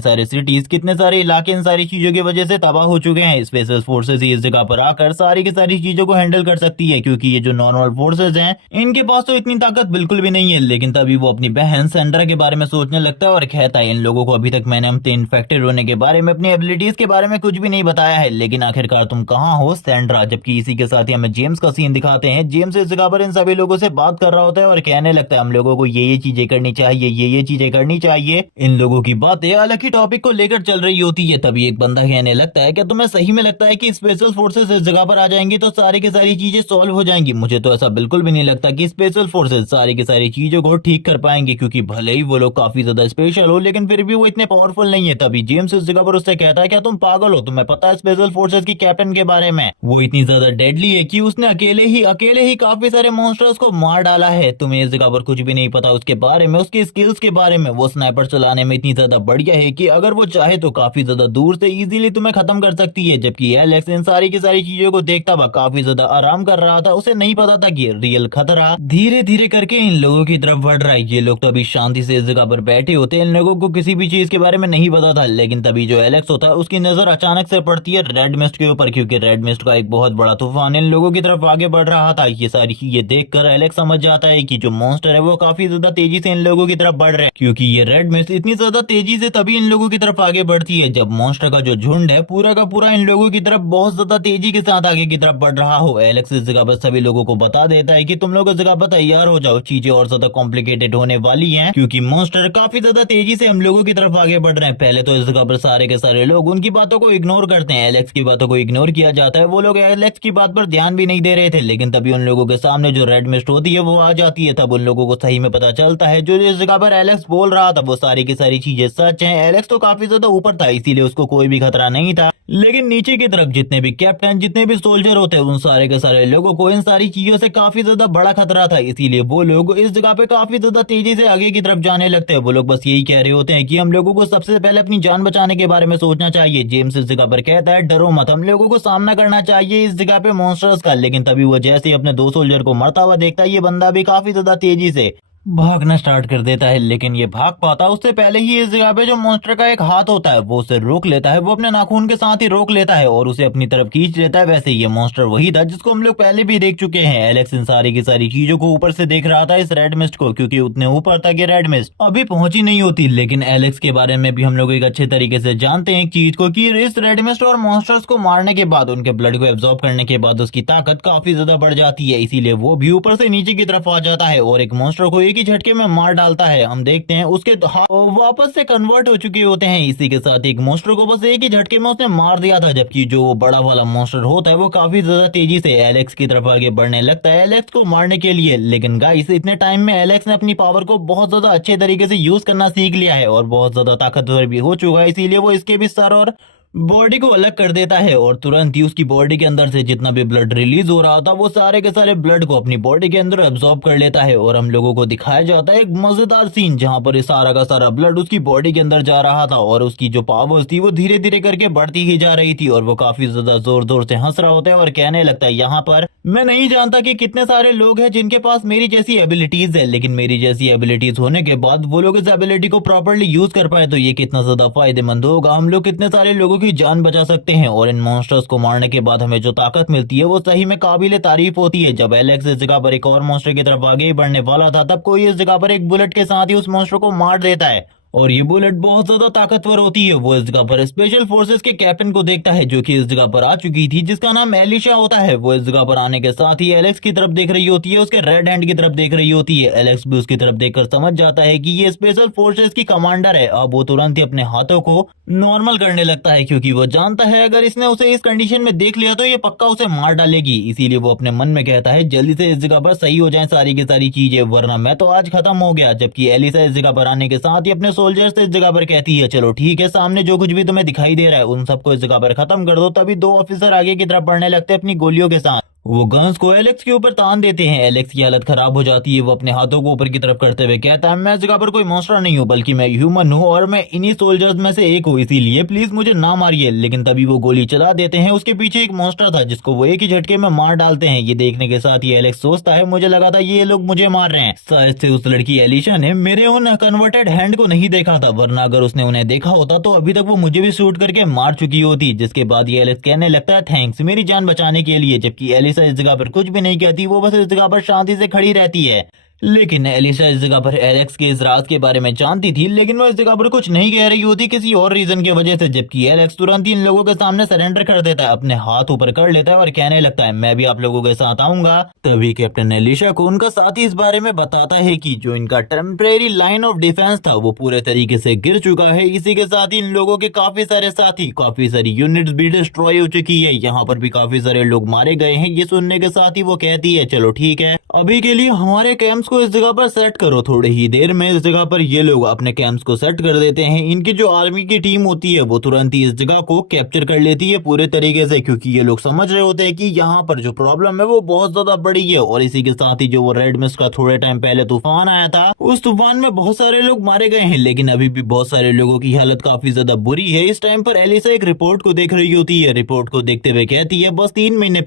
सारे सिटीज, कितने सारे इलाके इन सारी चीजों की वजह से तबाह हो चुके हैं। स्पेशल फोर्सेस इस जगह पर आकर सारी की सारी चीजों को हैंडल कर सकती है, क्योंकि ये जो नॉर्मल फोर्सेस हैं इनके पास तो इतनी ताकत बिल्कुल भी नहीं है। लेकिन तभी वो अपनी बहन सेंड्रा के बारे में सोचने लगता है और कहता है इन लोगों को अभी तक मैंने अपने इन्फेक्टेड होने के बारे में, अपनी एबिलिटीज के बारे में कुछ भी नहीं बताया है। लेकिन आखिरकार तुम कहाँ हो सेंड्रा। जबकि इसी के साथ ही हमें जेम्स का सीन दिखाते हैं। जेम्स इस जगह पर इन सभी लोगों से बात कर रहा होता है और कहने लगता है हम लोगों को ये चीजें करनी चाहिए, ये चीजें करनी चाहिए। इन लोगों की बातें अलग ही टॉपिक को लेकर चल रही होती है। तभी एक बंदा कहने लगता है क्या तुम्हें सही में लगता है कि स्पेशल फोर्सेस इस जगह पर आ जाएंगी तो सारी की सारी चीजें सॉल्व हो जाएंगी? मुझे तो ऐसा बिल्कुल भी नहीं लगता कि स्पेशल फोर्सेस सारी की सारी चीजों को ठीक कर पाएंगे, क्योंकि भले ही वो लोग काफी ज्यादा स्पेशल हो लेकिन फिर भी वो इतने पावरफुल नहीं है। तभी जेम्स इस जगह पर उससे कहता है क्या तुम पागल हो? तुम्हें पता है स्पेशल फोर्सेस की कैप्टन के बारे में? वो इतनी ज्यादा डेडली है कि उसने अकेले ही काफी सारे मॉन्स्टर्स को मार डाला है। तुम्हें इस जगह पर कुछ भी नहीं पता उसके बारे में, उसकी स्किल्स के बारे में। वो स्नाइपर चलाने में इतनी ज्यादा बढ़िया है कि अगर वो चाहे तो काफी ज्यादा दूर से इजीली तुम्हें खत्म कर सकती है। जबकि एलेक्स इन सारी की सारी चीजों को देखता हुआ काफी ज्यादा आराम कर रहा था। उसे नहीं पता था कि रियल खतरा धीरे धीरे करके इन लोगों की तरफ बढ़ रहा है। ये लोग तो अभी शांति से इस जगह पर बैठे होते हैं, इन लोगों को किसी भी चीज के बारे में नहीं पता था। लेकिन तभी जो एलेक्स होता है उसकी नजर अचानक से पड़ती है रेड मिस्ट के ऊपर, क्योंकि रेड मिस्ट का एक बहुत बड़ा तूफान इन लोगों की तरफ आगे बढ़ रहा था। ये सारी चीजें देखकर एलेक्स समझ जाता है कि जो मॉन्स्टर है वो काफी ज्यादा तेजी से इन लोगों की तरफ बढ़ रहे हैं, क्योंकि ये रेड मिस्ट इतनी ज्यादा तेजी से तभी इन लोगों की तरफ आगे बढ़ती है जब मॉन्स्टर का जो झुंड है पूरा का पूरा इन लोगों की तरफ बहुत ज्यादा तेजी के साथ आगे की तरफ बढ़ रहा हो। एलेक्स इस जगह पर सभी लोगों को बता देता है कि तुम लोग इस जगह पर तैयार हो जाओ, चीजें और ज्यादा कॉम्प्लिकेटेड होने वाली हैं, क्योंकि मॉन्स्टर काफी ज्यादा तेजी से हम लोगों की तरफ आगे बढ़ रहे हैं। पहले तो इस जगह पर सारे के सारे लोग उनकी बातों को इग्नोर करते हैं, एलेक्स की बातों को इग्नोर किया जाता है। वो लोग एलेक्स की बात पर ध्यान भी नहीं दे रहे थे। लेकिन तभी उन लोगों के सामने जो रेड मिस्ट होती है वो आ जाती है। तब उन लोगों को सही में पता चलता है जो इस जगह पर एलेक्स बोल रहा था वो सारी की सारी चीजें सच हैं। एलेक्स तो काफी ज्यादा ऊपर था इसीलिए उसको कोई भी खतरा नहीं था, लेकिन नीचे की तरफ जितने भी कैप्टन, जितने भी सोल्जर होते हैं उन सारे के सारे लोगों को इन सारी चीजों से काफी ज्यादा बड़ा खतरा था। इसीलिए वो लोग इस जगह पे काफी ज्यादा तेजी से आगे की तरफ जाने लगते हैं। वो लोग बस यही कह रहे होते हैं कि हम लोगों को सबसे पहले अपनी जान बचाने के बारे में सोचना चाहिए। जेम्स इस जगह पर कहता है डरो मत, हम लोगों को सामना करना चाहिए इस जगह पे मॉन्स्टर्स का। लेकिन तभी वो जैसे ही अपने दो सोल्जर को मरता हुआ देखता है ये बंदा भी काफी ज्यादा तेजी से भागना स्टार्ट कर देता है। लेकिन ये भाग पाता उससे पहले ही इस जगह पे जो मॉन्स्टर का एक हाथ होता है वो उसे रोक लेता है। वो अपने नाखून के साथ ही रोक लेता है और उसे अपनी तरफ खींच लेता है। वैसे ये मॉन्स्टर वही था जिसको हम लोग पहले भी देख चुके हैं। एलेक्स इन सारी की सारी चीजों को ऊपर से देख रहा था इस रेड मिस्ट को, क्योंकि उतने ऊपर तक ये रेड मिस्ट अभी पहुंची नहीं होती। लेकिन एलेक्स के बारे में भी हम लोग एक अच्छे तरीके से जानते हैं एक चीज को कि इस रेड मिस्ट और मॉन्स्टर्स को मारने के बाद, उनके ब्लड को एब्जॉर्ब करने के बाद उसकी ताकत काफी ज्यादा बढ़ जाती है। इसीलिए वो भी ऊपर से नीचे की तरफ आ जाता है और एक मॉन्स्टर को एक ही झटके में मार डालता है। हम देखते हैं उसके हाथ वापस से कन्वर्ट हो चुके होते हैं। इसी के साथ एक मॉन्स्टर को बस एक ही झटके में उसने मार दिया था। जबकि जो वो बड़ा वाला मॉन्स्टर होता है वो काफी ज्यादा तेजी से एलेक्स की तरफ आगे बढ़ने लगता है एलेक्स को मारने के लिए। लेकिन गाइस इतने टाइम में एलेक्स ने अपनी पावर को बहुत ज्यादा अच्छे तरीके से यूज करना सीख लिया है और बहुत ज्यादा ताकतवर भी हो चुका है। इसीलिए वो इसके भी सर और बॉडी को अलग कर देता है और तुरंत ही उसकी बॉडी के अंदर से जितना भी ब्लड रिलीज हो रहा था वो सारे के सारे ब्लड को अपनी बॉडी के अंदर एब्जॉर्ब कर लेता है। और हम लोगों को दिखाया जाता है एक मजेदार सीन जहां पर सारा का सारा ब्लड उसकी बॉडी के अंदर जा रहा था और उसकी जो पावर्स थी वो धीरे धीरे करके बढ़ती ही जा रही थी। और वो काफी ज्यादा जोर जोर से हंस रहा होता है और कहने लगता है यहाँ पर मैं नहीं जानता कि कितने सारे लोग हैं जिनके पास मेरी जैसी एबिलिटीज है, लेकिन मेरी जैसी एबिलिटीज होने के बाद वो लोग इस एबिलिटी को प्रॉपर्ली यूज कर पाए तो ये कितना ज्यादा फायदेमंद होगा। हम लोग कितने सारे लोगों की जान बचा सकते हैं और इन मॉन्स्टर्स को मारने के बाद हमें जो ताकत मिलती है वो सही में काबिले तारीफ होती है। जब एलेक्स इस जगह पर एक और मॉन्स्टर की तरफ आगे ही बढ़ने वाला था तब कोई इस जगह पर एक बुलेट के साथ ही उस मॉन्स्टर को मार देता है और ये बुलेट बहुत ज्यादा ताकतवर होती है। वो इस जगह पर स्पेशल फोर्सेस के कैप्टन को देखता है जो कि इस जगह पर आ चुकी थी, जिसका नाम एलिशा होता है। वो इस जगह पर आने के साथ ही एलेक्स की तरफ देख रही होती है, उसके रेड हैंड की तरफ देख रही होती है। एलेक्स भी उसकी तरफ देखकर समझ जाता है कि ये स्पेशल फोर्सेस की कमांडर है। अब वो तुरंत ही अपने हाथों को नॉर्मल करने लगता है, क्योंकि वो जानता है अगर इसने उसे इस कंडीशन में देख लिया तो ये पक्का उसे मार डालेगी। इसीलिए वो अपने मन में कहता है जल्दी से इस जगह पर सही हो जाए सारी की सारी चीजें, वरना मैं तो आज खत्म हो गया। जबकि एलिसा इस जगह पर आने के साथ ही अपने सोल्जर्स से इस जगह पर कहती है चलो ठीक है, सामने जो कुछ भी तुम्हें दिखाई दे रहा है उन सबको इस जगह पर खत्म कर दो। तभी दो ऑफिसर आगे की तरफ बढ़ने लगते हैं अपनी गोलियों के साथ। वो गन्स को एलेक्स के ऊपर तान देते हैं। एलेक्स की हालत खराब हो जाती है। वो अपने हाथों को ऊपर की तरफ करते हुए कहता है मैं इस जगह पर कोई मॉन्स्टर नहीं हूँ, बल्कि मैं ह्यूमन हूँ और मैं इन्हीं सोल्जर्स में से एक हूँ, इसीलिए प्लीज मुझे ना मारिए। लेकिन तभी वो गोली चला देते हैं। उसके पीछे एक मॉन्स्टर था जिसको वो एक ही झटके में मार डालते हैं। ये देखने के साथ ही एलेक्स सोचता है मुझे लगा था ये लोग मुझे मार रहे हैं, शायद से उस लड़की एलिशा ने मेरे उन कन्वर्टेड हैंड को नहीं देखा था, वरना अगर उसने उन्हें देखा होता तो अभी तक वो मुझे भी शूट करके मार चुकी होती। जिसके बाद ये एलेक्स कहने लगता है थैंक्स मेरी जान बचाने के लिए। जबकि एलिशा इस जगह पर कुछ भी नहीं कहती, वो बस इस जगह पर शांति से खड़ी रहती है। लेकिन एलिशा इस जगह पर एलेक्स के इस राज के बारे में जानती थी, लेकिन वो इस जगह पर कुछ नहीं कह रही होती किसी और रीजन की वजह से। जबकि एलेक्स तुरंत ही इन लोगों के सामने सरेंडर कर देता है, अपने हाथ ऊपर कर लेता है और कहने लगता है मैं भी आप लोगों के साथ आऊंगा। तभी कैप्टन एलिशा को उनका साथी इस बारे में बताता है कि जो इनका टेम्परेरी लाइन ऑफ डिफेंस था वो पूरे तरीके से गिर चुका है। इसी के साथ ही इन लोगों के काफी सारे साथी, काफी सारी यूनिट्स भी डिस्ट्रॉय हो चुकी है। यहाँ पर भी काफी सारे लोग मारे गए हैं। ये सुनने के साथ ही वो कहती है चलो ठीक है, अभी के लिए हमारे कैंप्स को इस जगह पर सेट करो। थोड़े ही देर में इस जगह पर ये लोग अपने कैंप्स को सेट कर देते हैं। इनकी जो आर्मी की टीम होती है वो तुरंत ही इस जगह को कैप्चर कर लेती है पूरे तरीके से, क्योंकि ये लोग समझ रहे होते हैं कि यहाँ पर जो प्रॉब्लम है वो बहुत ज्यादा बड़ी है। और इसी के साथ ही जो वो रेड मिस्ट का थोड़े टाइम पहले तूफान आया था, उस तूफान में बहुत सारे लोग मारे गए हैं, लेकिन अभी भी बहुत सारे लोगों की हालत काफी ज्यादा बुरी है। इस टाइम पर एलिसा एक रिपोर्ट को देख रही होती है। रिपोर्ट को देखते हुए कहती है बस 3 महीने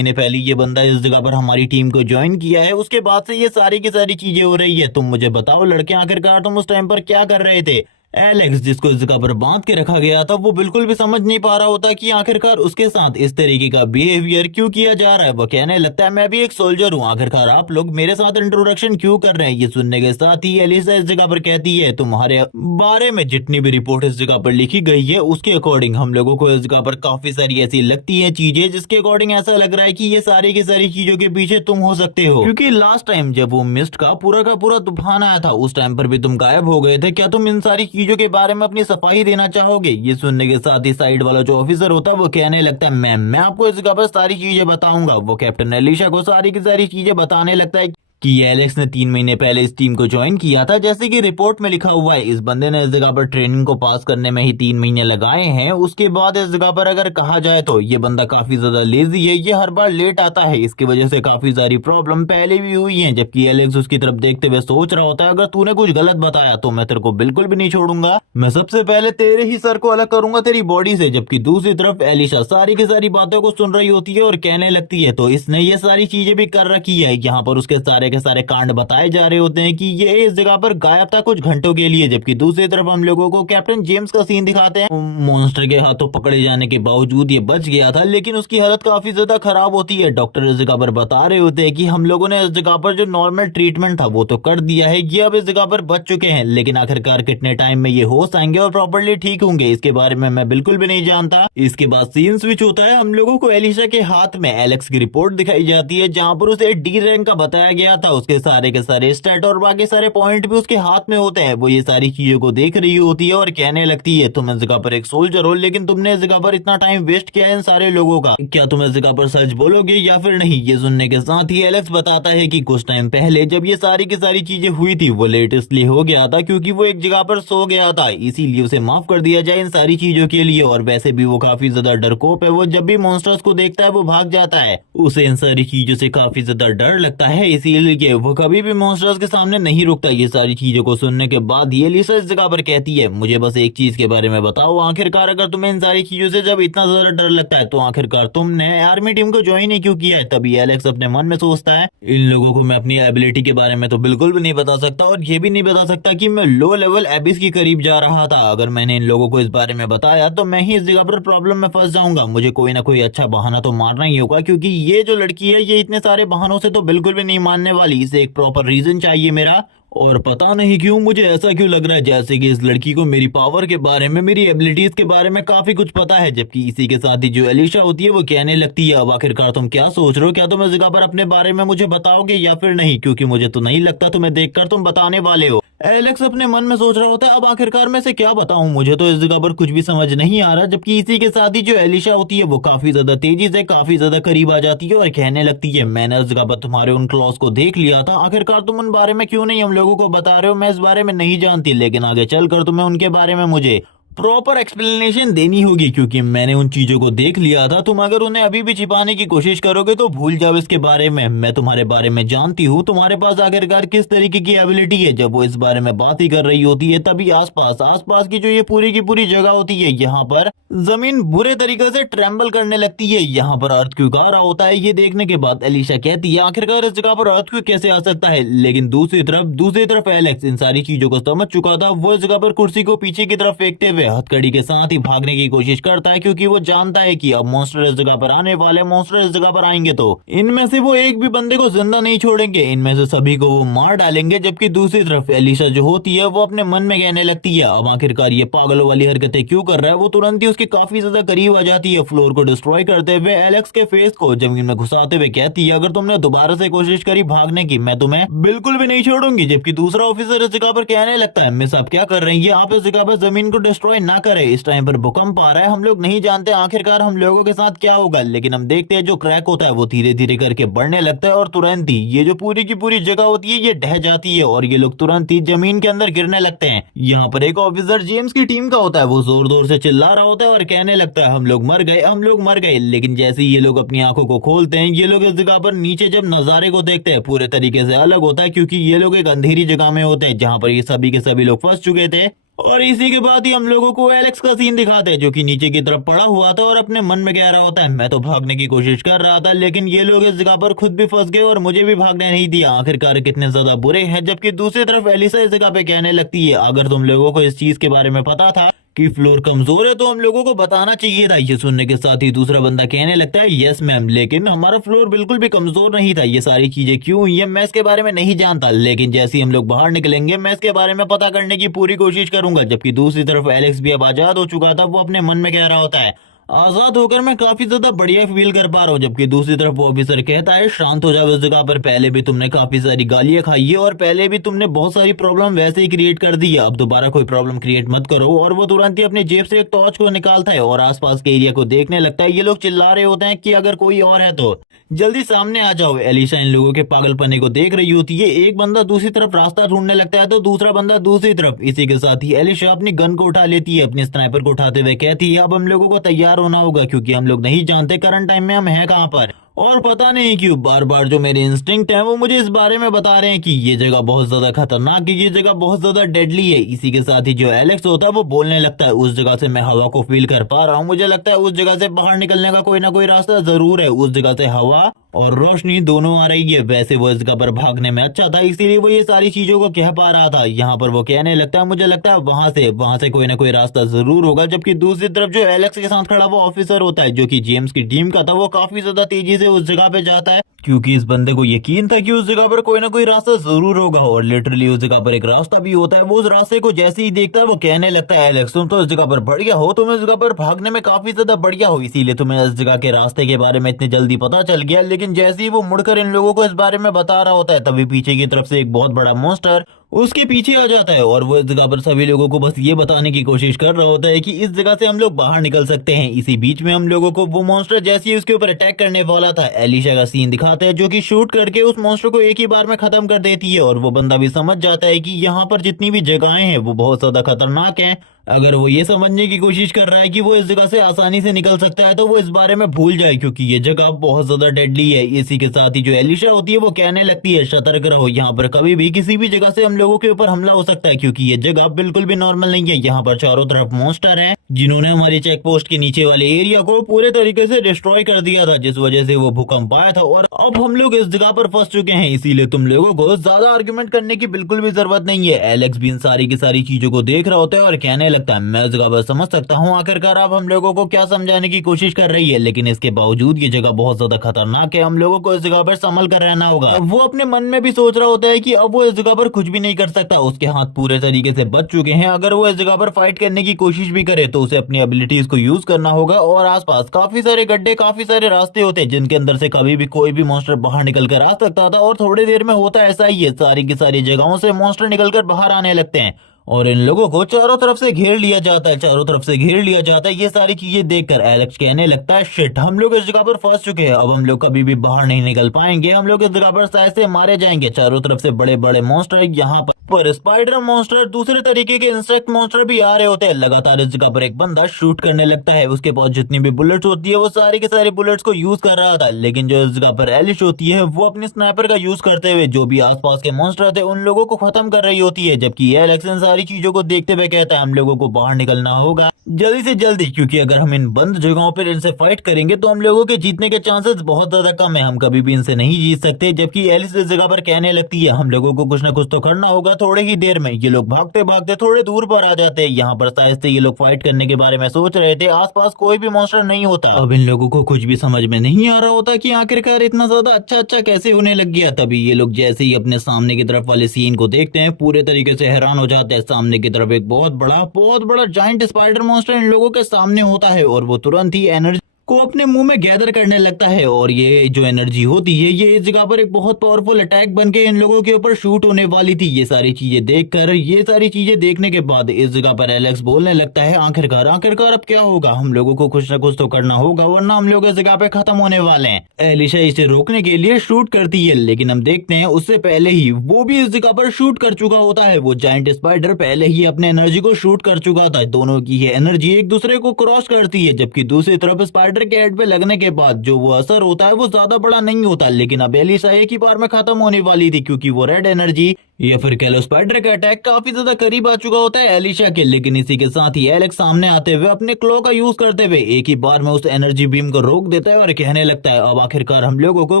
पहले ये बंदा इस जगह पर हमारी टीम को ज्वाइन किया है, उसके बाद से ये सारी की सारी चीजें हो रही है। तुम मुझे बताओ लड़के, आखिरकार तुम उस टाइम पर क्या कर रहे थे? एलेक्स, जिसको इस जगह पर बांध के रखा गया था, वो बिल्कुल भी समझ नहीं पा रहा होता कि आखिरकार उसके साथ इस तरीके का बिहेवियर क्यों किया जा रहा है। वो कहने लगता है मैं भी एक सोल्जर हूँ, आखिरकार आप लोग मेरे साथ इंट्रोडक्शन क्यों कर रहे हैं? ये सुनने के साथ ही एलिसा इस जगह पर कहती है तुम्हारे बारे में जितनी भी रिपोर्ट इस जगह पर लिखी गई है उसके अकॉर्डिंग हम लोगों को इस जगह पर काफी सारी ऐसी लगती है चीजें जिसके अकॉर्डिंग ऐसा लग रहा है कि ये सारी की सारी चीजों के पीछे तुम हो सकते हो। क्योंकि लास्ट टाइम जब वो मिस्ट का पूरा तूफान आया था उस टाइम पर भी तुम गायब हो गए थे। क्या तुम इन सारी चीजों के बारे में सफाई देना चाहोगे? ये सुनने के साथ ही साइड वाला जो ऑफिसर होता है वो कहने लगता है मैम मैं आपको इस जगह पर सारी चीजें बताऊंगा। वो कैप्टन एलिशा को सारी की सारी चीजें बताने लगता है कि एलेक्स ने 3 महीने पहले इस टीम को ज्वाइन किया था, जैसे कि रिपोर्ट में लिखा हुआ है। इस बंदे ने इस जगह पर ट्रेनिंग को पास करने में ही 3 महीने लगाए हैं। उसके बाद इस जगह पर अगर कहा जाए तो ये बंदा काफी ज्यादा लेजी है, ये हर बार लेट आता है, इसकी वजह से काफी सारी प्रॉब्लम पहले भी हुई है। जबकि एलेक्स उसकी तरफ देखते हुए सोच रहा होता है अगर तूने कुछ गलत बताया तो मैं तेरे को बिल्कुल भी नहीं छोड़ूंगा, मैं सबसे पहले तेरे ही सर को अलग करूंगा तेरी बॉडी से। जबकि दूसरी तरफ एलिशा सारी की सारी बातों को सुन रही होती है और कहने लगती है तो इसने ये सारी चीजें भी कर रखी है। यहाँ पर उसके सारे के सारे कांड बताए जा रहे होते हैं कि ये इस जगह पर गायब था कुछ घंटों के लिए। जबकि दूसरी तरफ हम लोगों को कैप्टन जेम्स का सीन दिखाते हैं। मॉन्स्टर के हाथों पकड़े जाने के बावजूद ये बच गया था, लेकिन उसकी हालत काफी ज्यादा खराब होती है। डॉक्टर इस जगह पर बता रहे होते हैं कि हम लोगों ने इस जगह पर जो नॉर्मल ट्रीटमेंट था वो तो कर दिया है, ये अब इस जगह पर बच चुके हैं, लेकिन आखिरकार कितने टाइम में ये होश आएंगे और प्रॉपर्ली ठीक होंगे इसके बारे में मैं बिल्कुल भी नहीं जानता। इसके बाद सीन स्विच होता है। हम लोगों को एलिशा के हाथ में एलेक्स की रिपोर्ट दिखाई जाती है, जहां पर उसे डी रैंक का बताया गया था। उसके सारे के सारे स्टैट और बाकी सारे पॉइंट भी उसके हाथ में होते हैं। वो ये सारी चीजों को देख रही होती है और कहने लगती है तुम इस जगह पर एक सोल्जर हो, लेकिन तुमने इस जगह पर इतना टाइम वेस्ट किया है इन सारे लोगों का, क्या तुम इस जगह पर सच बोलोगे या फिर नहीं? ये सुनने के साथ ही एलेक्स बताता है कि कुछ टाइम पहले जब ये सारी की सारी चीजें हुई थी वो लेट इसलिए हो गया था क्योंकि वो एक जगह पर सो गया था, इसीलिए उसे माफ कर दिया जाए इन सारी चीजों के लिए। और वैसे भी वो काफी ज्यादा डरपोक है, वो जब भी मॉन्स्टर्स को देखता है वो भाग जाता है, उसे इन सारी चीजों से काफी ज्यादा डर लगता है, इसीलिए वो कभी भी मॉन्स्टर्स के सामने नहीं रुकता। ये सारी चीजों को सुनने के बाद ये एलिशा इस जगह पर कहती है मुझे बस एक चीज के बारे में बताओ, आखिरकार अगर तुम्हें इन सारी चीजों से जब इतना ज्यादा डर लगता है तो आखिरकार तुमने आर्मी टीम को ज्वाइन ही क्यों किया है? तभी एलेक्स अपने मन में सोचता है इन लोगों को मैं अपनी एबिलिटी के बारे में तो बिल्कुल भी नहीं बता सकता और ये भी नहीं बता सकता कि मैं लो लेवल एबिस के करीब जा रहा था। अगर मैंने इन लोगों को इस बारे में बताया तो मैं ही इस जगह पर प्रॉब्लम में फंस जाऊंगा, मुझे कोई ना कोई अच्छा बहाना तो मारना ही होगा, क्योंकि ये जो लड़की है ये इतने सारे बहानों से तो बिल्कुल भी नहीं मानने वाली, इसे एक प्रॉपर रीजन चाहिए मेरा। और पता नहीं क्यों मुझे ऐसा क्यों लग रहा है जैसे कि इस लड़की को मेरी पावर के बारे में, मेरी एबिलिटीज के बारे में काफी कुछ पता है। जबकि इसी के साथ ही जो एलिशा होती है वो कहने लगती है, अब आखिरकार तुम क्या सोच रहे हो, क्या तुम इस जगह पर अपने बारे में मुझे बताओगे या फिर नहीं, क्योंकि मुझे तो नहीं लगता तुम्हें देखकर तुम बताने वाले हो। एलेक्स अपने मन में सोच रहा होता है, अब आखिरकार मैं से क्या बताऊं, मुझे तो इस जगह पर कुछ भी समझ नहीं आ रहा। जबकि इसी के साथ ही जो एलिशा होती है वो काफी ज्यादा तेजी से काफी ज्यादा करीब आ जाती है और कहने लगती है, मैंने इस जगह पर तुम्हारे उन क्लॉज को देख लिया था, आखिरकार तुम उन बारे में क्यों नहीं हम लोगों को बता रहे हो। मैं इस बारे में नहीं जानती, लेकिन आगे चलकर तुम्हें उनके बारे में मुझे प्रॉपर एक्सप्लेनेशन देनी होगी, क्योंकि मैंने उन चीजों को देख लिया था। तुम अगर उन्हें अभी भी छिपाने की कोशिश करोगे तो भूल जाओ इसके बारे में। मैं तुम्हारे बारे में जानती हूँ, तुम्हारे पास आखिरकार किस तरीके की एबिलिटी है। जब वो इस बारे में बात ही कर रही होती है तभी आसपास की जो ये पूरी की पूरी जगह होती है, यहाँ पर जमीन बुरे तरीके से ट्रेम्बल करने लगती है। यहाँ पर अर्थक्वेक आ रहा होता है। ये देखने के बाद एलिशा कहती है, आखिरकार इस जगह पर अर्थक्वेक कैसे आ सकता है। लेकिन दूसरी तरफ एलेक्स इन सारी चीजों को समझ चुका था। वो इस जगह पर कुर्सी को पीछे की तरफ फेंकते हुए हथकड़ी के साथ ही भागने की कोशिश करता है, क्योंकि वो जानता है कि अब मॉन्स्टर इस जगह पर आने वाले, मॉन्स्टर इस जगह पर आएंगे तो इनमें से वो एक भी बंदे को जिंदा नहीं छोड़ेंगे, इनमें से सभी को वो मार डालेंगे। जबकि दूसरी तरफ एलिशा जो होती है वो अपने मन में कहने लगती है, अब आखिरकार ये पागलों वाली हरकतें क्यों कर रहा है। वो तुरंत ही उसके काफी ज्यादा करीब आ जाती है, फ्लोर को डिस्ट्रॉय करते हुए एलेक्स के फेस को जमीन में घुसाते हुए कहती है, अगर तुमने दोबारा से कोशिश करी भागने की, मैं तुम्हें बिल्कुल भी नहीं छोड़ूंगी। जबकि दूसरा ऑफिसर इस जगह पर कहने लगता है, मिस आप क्या कर रही है, आप इस जगह पर जमीन को डिस्ट्रॉय ना करें, इस टाइम पर भूकंप आ रहा है, हम लोग नहीं जानते आखिरकार हम लोगों के साथ क्या होगा। लेकिन हम देखते हैं जो क्रैक होता है वो धीरे धीरे करके बढ़ने लगता है और तुरंत ही ये जो पूरी की पूरी जगह होती है ये ढह जाती है और ये लोग तुरंत ही जमीन के अंदर गिरने लगते हैं। यहाँ पर एक ऑफिसर जेम्स की टीम का होता है, वो जोर जोर से चिल्ला रहा होता है और कहने लगता है, हम लोग मर गए, हम लोग मर गए। लेकिन जैसे ही ये लोग अपनी आंखों को खोलते हैं, ये लोग इस जगह पर नीचे जब नजारे को देखते हैं पूरे तरीके से अलग होता है, क्योंकि ये लोग एक अंधेरी जगह में होते हैं जहाँ पर ये सभी के सभी लोग फंस चुके थे। और इसी के बाद ही हम लोगों को एलेक्स का सीन दिखाते हैं, जो कि नीचे की तरफ पड़ा हुआ था और अपने मन में कह रहा होता है, मैं तो भागने की कोशिश कर रहा था, लेकिन ये लोग इस जगह पर खुद भी फंस गए और मुझे भी भागने नहीं दिया, आखिरकार कितने ज्यादा बुरे हैं। जबकि दूसरी तरफ एलिसा इस जगह पे कहने लगती है, अगर तुम लोगों को इस चीज के बारे में पता था कि फ्लोर कमजोर है तो हम लोगों को बताना चाहिए था। ये सुनने के साथ ही दूसरा बंदा कहने लगता है, यस मैम, लेकिन हमारा फ्लोर बिल्कुल भी कमजोर नहीं था, ये सारी चीजें क्यों हुई है मैं इसके बारे में नहीं जानता, लेकिन जैसे ही हम लोग बाहर निकलेंगे मैं इसके बारे में पता करने की पूरी कोशिश करूंगा। जबकि दूसरी तरफ एलेक्स भी अब आजाद हो चुका था, वो अपने मन में कह रहा होता है, आजाद होकर मैं काफी ज्यादा बढ़िया फील कर पा रहा हूँ। जबकि दूसरी तरफ वो ऑफिसर कहता है, शांत हो जाओ, इस जगह पर पहले भी तुमने काफी सारी गालियां खाई है और पहले भी तुमने बहुत सारी प्रॉब्लम वैसे ही क्रिएट कर दी है, अब दोबारा कोई प्रॉब्लम क्रिएट मत करो। और वो तुरंत ही अपनी जेब से एक टॉर्च को निकालता है और आसपास के एरिया को देखने लगता है। ये लोग चिल्ला रहे होते हैं कि अगर कोई और है तो जल्दी सामने आ जाओ। एलिशा इन लोगों के पागलपने को देख रही होती है। एक बंदा दूसरी तरफ रास्ता ढूंढने लगता है तो दूसरा बंदा दूसरी तरफ। इसी के साथ ही एलिशा अपनी गन को उठा लेती है, अपने स्नाइपर को उठाते हुए कहती है, अब हम लोगों को तैयार होना होगा, क्योंकि हम लोग नहीं जानते करंट टाइम में हम हैं कहाँ पर। और पता नहीं क्यों बार बार जो मेरे इंस्टिंक्ट है वो मुझे इस बारे में बता रहे हैं कि ये जगह बहुत ज्यादा खतरनाक है, ये जगह बहुत ज्यादा डेडली है। इसी के साथ ही जो एलेक्स होता है वो बोलने लगता है, उस जगह से मैं हवा को फील कर पा रहा हूँ, मुझे लगता है उस जगह से बाहर निकलने का कोई ना कोई रास्ता जरूर है। उस जगह से हवा और रोशनी दोनों आ रही है। वैसे वो इस जगह पर भागने में अच्छा था, इसीलिए वो ये सारी चीजों को कह पा रहा था। यहाँ पर वो कहने लगता है, मुझे लगता है वहां से कोई ना कोई रास्ता जरूर होगा। जबकि दूसरी तरफ जो एलेक्स के साथ खड़ा वो ऑफिसर होता है, जो कि जेम्स की टीम का था, वो काफी ज्यादा तेजी से उस जगह पे जाता है, क्योंकि इस बंदे को यकीन था कि उस जगह पर कोई ना कोई रास्ता जरूर होगा। और लिटरली उस जगह पर एक रास्ता भी होता है। वो उस रास्ते को जैसे ही देखता है वो कहने लगता है, एलेक्स तुम तो इस जगह पर बढ़िया हो, तुम इस जगह पर भागने में काफी ज्यादा बढ़िया हो, इसीलिए तुम्हें इस जगह के रास्ते के बारे में इतनी जल्दी पता चल गया। लेकिन जैसे ही वो मुड़कर इन लोगों को इस बारे में बता रहा होता है तभी पीछे की तरफ से एक बहुत बड़ा मॉन्स्टर उसके पीछे आ जाता है और वो इस जगह पर सभी लोगों को बस ये बताने की कोशिश कर रहा होता है कि इस जगह से हम लोग बाहर निकल सकते हैं। इसी बीच में हम लोगों को वो मॉन्स्टर जैसे ही उसके ऊपर अटैक करने वाला था, एलिशा का सीन दिखाते हैं, जो कि शूट करके उस मॉन्स्टर को एक ही बार में खत्म कर देती है। और वो बंदा भी समझ जाता है कि यहाँ पर जितनी भी जगहें हैं वो बहुत ज्यादा खतरनाक हैं। अगर वो ये समझने की कोशिश कर रहा है कि वो इस जगह से आसानी से निकल सकता है तो वो इस बारे में भूल जाए, क्योंकि ये जगह बहुत ज्यादा डेडली है। इसी के साथ ही जो एलिशा होती है वो कहने लगती है, सतर्क रहो, यहाँ पर कभी भी किसी भी जगह से हम लोगों के ऊपर हमला हो सकता है, क्योंकि ये जगह बिल्कुल भी नॉर्मल नहीं है। यहाँ पर चारों तरफ मॉन्स्टर हैं जिन्होंने हमारी चेक पोस्ट के नीचे वाले एरिया को पूरे तरीके से डिस्ट्रॉय कर दिया था, जिस वजह से वो भूकंप आया था। और अब हम लोग इस जगह पर फंस चुके हैं, इसीलिए तुम लोगों को ज्यादा आर्ग्यूमेंट करने की बिल्कुल भी जरूरत नहीं है। एलेक्स भी इन सारी की सारी चीजों को देख रहा होता है और कहने लगता है, मैं इस जगह पर समझ सकता हूँ आखिरकार आप हम लोगों को क्या समझाने की कोशिश कर रही है, लेकिन इसके बावजूद ये जगह बहुत ज्यादा खतरनाक है। हम लोगों को इस जगह पर संभल कर रहना होगा। वो अपने मन में भी सोच रहा होता है कि अब वो इस जगह पर कुछ भी नहीं कर सकता, उसके हाथ पूरे तरीके से बच चुके हैं। अगर वो इस जगह पर फाइट करने की कोशिश भी करे तो उसे अपनी एबिलिटीज को यूज करना होगा। और आसपास काफी सारे गड्ढे, काफी सारे रास्ते होते हैं जिनके अंदर से कभी भी कोई भी मॉन्स्टर बाहर निकल कर आ सकता था। और थोड़ी देर में होता ऐसा ही है, सारी की सारी जगहों से मॉन्स्टर निकलकर बाहर आने लगते हैं और इन लोगों को चारों तरफ से घेर लिया जाता है। चारों तरफ से घेर लिया जाता है। ये सारी चीजें देखकर एलेक्स कहने लगता है, शिट, हम लोग इस जगह पर फंस चुके हैं, अब हम लोग कभी भी बाहर नहीं निकल पाएंगे, हम लोग इस जगह पर शायद से मारे जाएंगे। चारों तरफ से बड़े बड़े मॉन्स्टर यहाँ पर स्पाइडर मॉन्स्टर, दूसरे तरीके के इंसेक्ट मॉन्स्टर भी आ रहे होते हैं। लगातार इस जगह पर एक बंदा शूट करने लगता है, उसके पास जितनी भी बुलेट्स होती है वो सारी के सारे बुलेट्स को यूज कर रहा था। लेकिन जो इस जगह पर एलिश होती है वो अपने स्नाइपर का यूज करते हुए जो भी आसपास के मॉन्स्टर थे उन लोगों को खत्म कर रही होती है। जबकि एलेक्स इन सारी चीजों को देखते हुए कहता है, हम लोगों को बाहर निकलना होगा जल्दी से जल्दी, क्योंकि अगर हम इन बंद जगहों पर इनसे फाइट करेंगे तो हम लोगों के जीतने के चांसेस बहुत ज्यादा कम है, हम कभी भी इनसे नहीं जीत सकते। जबकि एलिस इस जगह पर कहने लगती है, हम लोगों को कुछ ना कुछ तो करना होगा। थोड़े ही देर में ये लोग भागते भागते थोड़े दूर पर आ जाते हैं। यहाँ पर शायद से ये लोग फाइट करने के बारे में सोच रहे थे, आसपास कोई भी मॉन्स्टर नहीं होता। अब इन लोगों को कुछ भी समझ में नहीं आ रहा होता कि आखिरकार इतना ज्यादा अच्छा कैसे होने लग गया। तभी ये लोग जैसे ही अपने सामने की तरफ वाले सीन को देखते हैं पूरे तरीके से हैरान हो जाते हैं। सामने की तरफ एक बहुत बड़ा जायंट स्पाइडर मॉन्स्टर इन लोगों के सामने होता है और वो तुरंत ही एनर्जी को अपने मुंह में गैदर करने लगता है। और ये जो एनर्जी होती है ये इस जगह पर एक बहुत पावरफुल अटैक बन के इन लोगों के ऊपर शूट होने वाली थी। ये सारी चीजें देखकर, ये सारी चीजें देखने के बाद इस जगह पर एलेक्स बोलने लगता है, आखिरकार अब क्या होगा, हम लोगों को कुछ ना कुछ तो करना होगा वरना हम लोग इस जगह पे खत्म होने वाले हैं। एलिशा इसे रोकने के लिए शूट करती है, लेकिन हम देखते हैं उससे पहले ही वो भी इस जगह पर शूट कर चुका होता है। वो जायंट स्पाइडर पहले ही अपने एनर्जी को शूट कर चुका था। दोनों की ये एनर्जी एक दूसरे को क्रॉस करती है, जबकि दूसरी तरफ स्पाइडर के हेड पे लगने के बाद जो वो असर होता है वो ज्यादा बड़ा नहीं होता। लेकिन अब एलिशा एक ही बार में खत्म होने वाली थी, क्योंकि वो रेड एनर्जी या फिर कह लो स्पाइडर का अटैक काफी ज्यादा करीब आ चुका होता है एलिशा के। लेकिन इसी के साथ ही एलेक्स सामने आते हुए अपने क्लो का यूज करते हुए एक ही बार में उस एनर्जी बीम को रोक देता है और कहने लगता है, अब आखिरकार हम लोगों को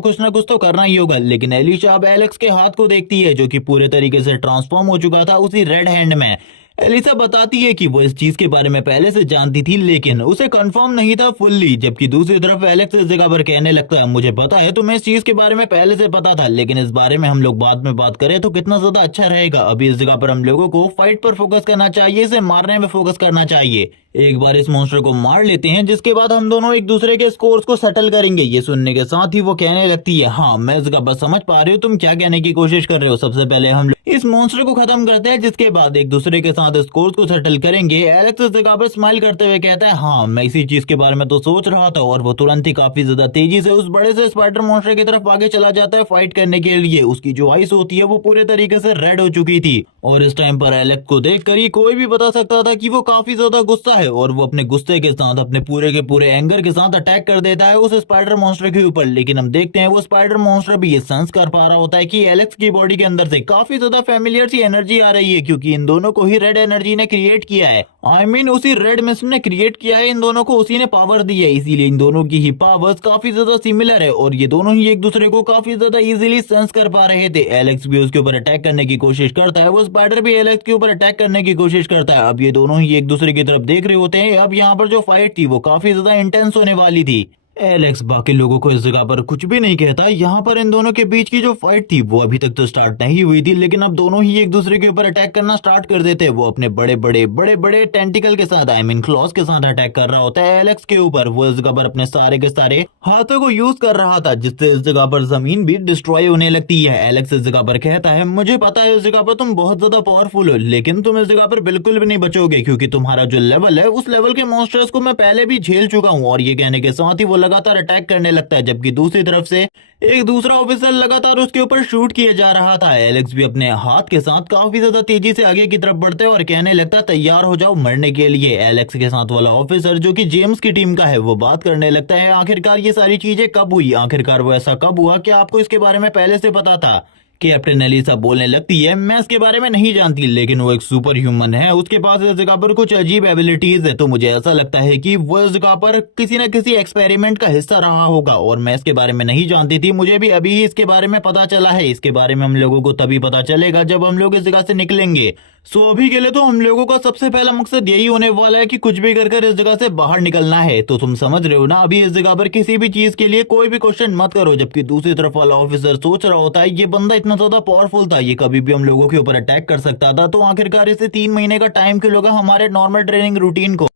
कुछ ना कुछ तो करना ही होगा। लेकिन एलिशा अब एलेक्स के हाथ को देखती है जो कि पूरे तरीके से ट्रांसफॉर्म हो चुका था उसी रेड हैंड में। एलिसा बताती है कि वो इस चीज के बारे में पहले से जानती थी, लेकिन उसे कंफर्म नहीं था फुल्ली। जबकि दूसरी तरफ एलेक्स इस जगह पर कहने लगता है, मुझे पता है तुम्हें इस चीज के बारे में पहले से पता था, लेकिन इस बारे में हम लोग बाद में बात करें तो कितना ज्यादा अच्छा रहेगा। अभी इस जगह पर हम लोगों को फाइट पर फोकस करना चाहिए, इसे मारने में फोकस करना चाहिए। एक बार इस मॉन्स्टर को मार लेते हैं जिसके बाद हम दोनों एक दूसरे के स्कोर्स को सेटल करेंगे। ये सुनने के साथ ही वो कहने लगती है, हाँ मैं इस जगह पर समझ पा रही हूँ तुम क्या कहने की कोशिश कर रहे हो। सबसे पहले हम इस मॉन्स्टर को खत्म करते हैं, जिसके बाद एक दूसरे के साथ स्कोर्स को सेटल करेंगे। एलेक्स इस जगह पर स्माइल करते हुए कहता है, हाँ मैं इसी चीज के बारे में तो सोच रहा था। और वो तुरंत ही काफी ज्यादा तेजी से उस बड़े से स्पाइडर मॉन्स्टर की तरफ आगे चला जाता है फाइट करने के लिए। उसकी जो आइस होती है वो पूरे तरीके से रेड हो चुकी थी और इस टाइम पर एलेक्स को देखकर ही कोई भी बता सकता था कि वो काफी ज्यादा गुस्सा है और वो अपने गुस्से के साथ, अपने पूरे के पूरे एंगर के साथ अटैक कर देता है उस स्पाइडर मॉन्स्टर के ऊपर। लेकिन हम देखते हैं वो स्पाइडर मॉन्स्टर भी ये सेंस कर पा रहा होता है कि एलेक्स की बॉडी के अंदर से काफी ज्यादा फेमिलियर सी एनर्जी आ रही है, क्योंकि इन दोनों को ही रेड एनर्जी ने क्रिएट किया है। आई मीन उसी रेड मिस्ट ने क्रिएट किया है, इन दोनों को उसी ने पावर दी है, इसीलिए इन दोनों की ही पावर्स काफी ज्यादा सिमिलर है और ये दोनों ही एक दूसरे को काफी ज्यादा इजीली सेंस कर पा रहे थे। एलेक्स भी उसके ऊपर अटैक करने की कोशिश करता है, वो स्पाइडर भी एलेक्स के ऊपर अटैक करने की कोशिश करता है। अब ये दोनों ही एक दूसरे की तरफ देख रहे होते हैं। अब यहाँ पर जो फाइट थी वो काफी ज्यादा इंटेंस होने वाली थी। एलेक्स बाकी लोगों को इस जगह पर कुछ भी नहीं कहता। यहाँ पर इन दोनों के बीच की जो फाइट थी वो अभी तक तो स्टार्ट नहीं हुई थी, लेकिन अब दोनों ही एक दूसरे के ऊपर अटैक करना स्टार्ट कर देते हैं। वो अपने बड़े बड़े टेंटिकल के साथ, आई मीन क्लॉज के साथ अटैक कर रहा होता है एलेक्स के ऊपर। वो इस जगह पर अपने सारे के सारे हाथों को यूज कर रहा था, जिससे इस जगह पर जमीन भी डिस्ट्रॉय होने लगती है। एलेक्स इस जगह पर कहता है, मुझे पता है इस जगह पर तुम बहुत ज्यादा पावरफुल हो, लेकिन तुम इस जगह पर बिल्कुल भी नहीं बचोगे, क्योंकि तुम्हारा जो लेवल है उस लेवल के मॉन्स्टर्स को मैं पहले भी झेल चुका हूँ। और ये कहने के साथ ही वो लगातार अटैक करने लगता है, जबकि दूसरी तरफ से एक दूसरा ऑफिसर लगातार उसके ऊपर शूट किया जा रहा था। एलेक्स भी अपने हाथ के साथ काफी ज्यादा तेजी से आगे की तरफ बढ़ते और कहने लगता, तैयार हो जाओ मरने के लिए। एलेक्स के साथ वाला ऑफिसर जो कि जेम्स की टीम का है वो बात करने लगता है, आखिरकार ये सारी चीजें कब हुई, आखिरकार वो ऐसा कब हुआ, क्या आपको इसके बारे में पहले से पता था? कैप्टन एलिसा बोलने लगती है, मैं इसके बारे में नहीं जानती, लेकिन वो एक सुपर ह्यूमन है, उसके पास इस जगह पर कुछ अजीब एबिलिटीज है, तो मुझे ऐसा लगता है कि वो इस जगह पर किसी न किसी एक्सपेरिमेंट का हिस्सा रहा होगा और मैं इसके बारे में नहीं जानती थी। मुझे भी अभी ही इसके बारे में पता चला है। इसके बारे में हम लोगों को तभी पता चलेगा जब हम लोग इस जगह से निकलेंगे। सो अभी के लिए तो हम लोगों का सबसे पहला मकसद यही होने वाला है कि कुछ भी कर इस जगह से बाहर निकलना है। तो तुम समझ रहे हो ना, अभी इस जगह पर किसी भी चीज के लिए कोई भी क्वेश्चन मत करो। जबकि दूसरी तरफ वाला ऑफिसर सोच रहा होता है ये बंदा इतना ज्यादा पावरफुल था, ये कभी भी हम लोगों के ऊपर अटैक कर सकता था, तो आखिरकार इसे 3 महीने का टाइम क्यों लगा हमारे नॉर्मल ट्रेनिंग रूटीन को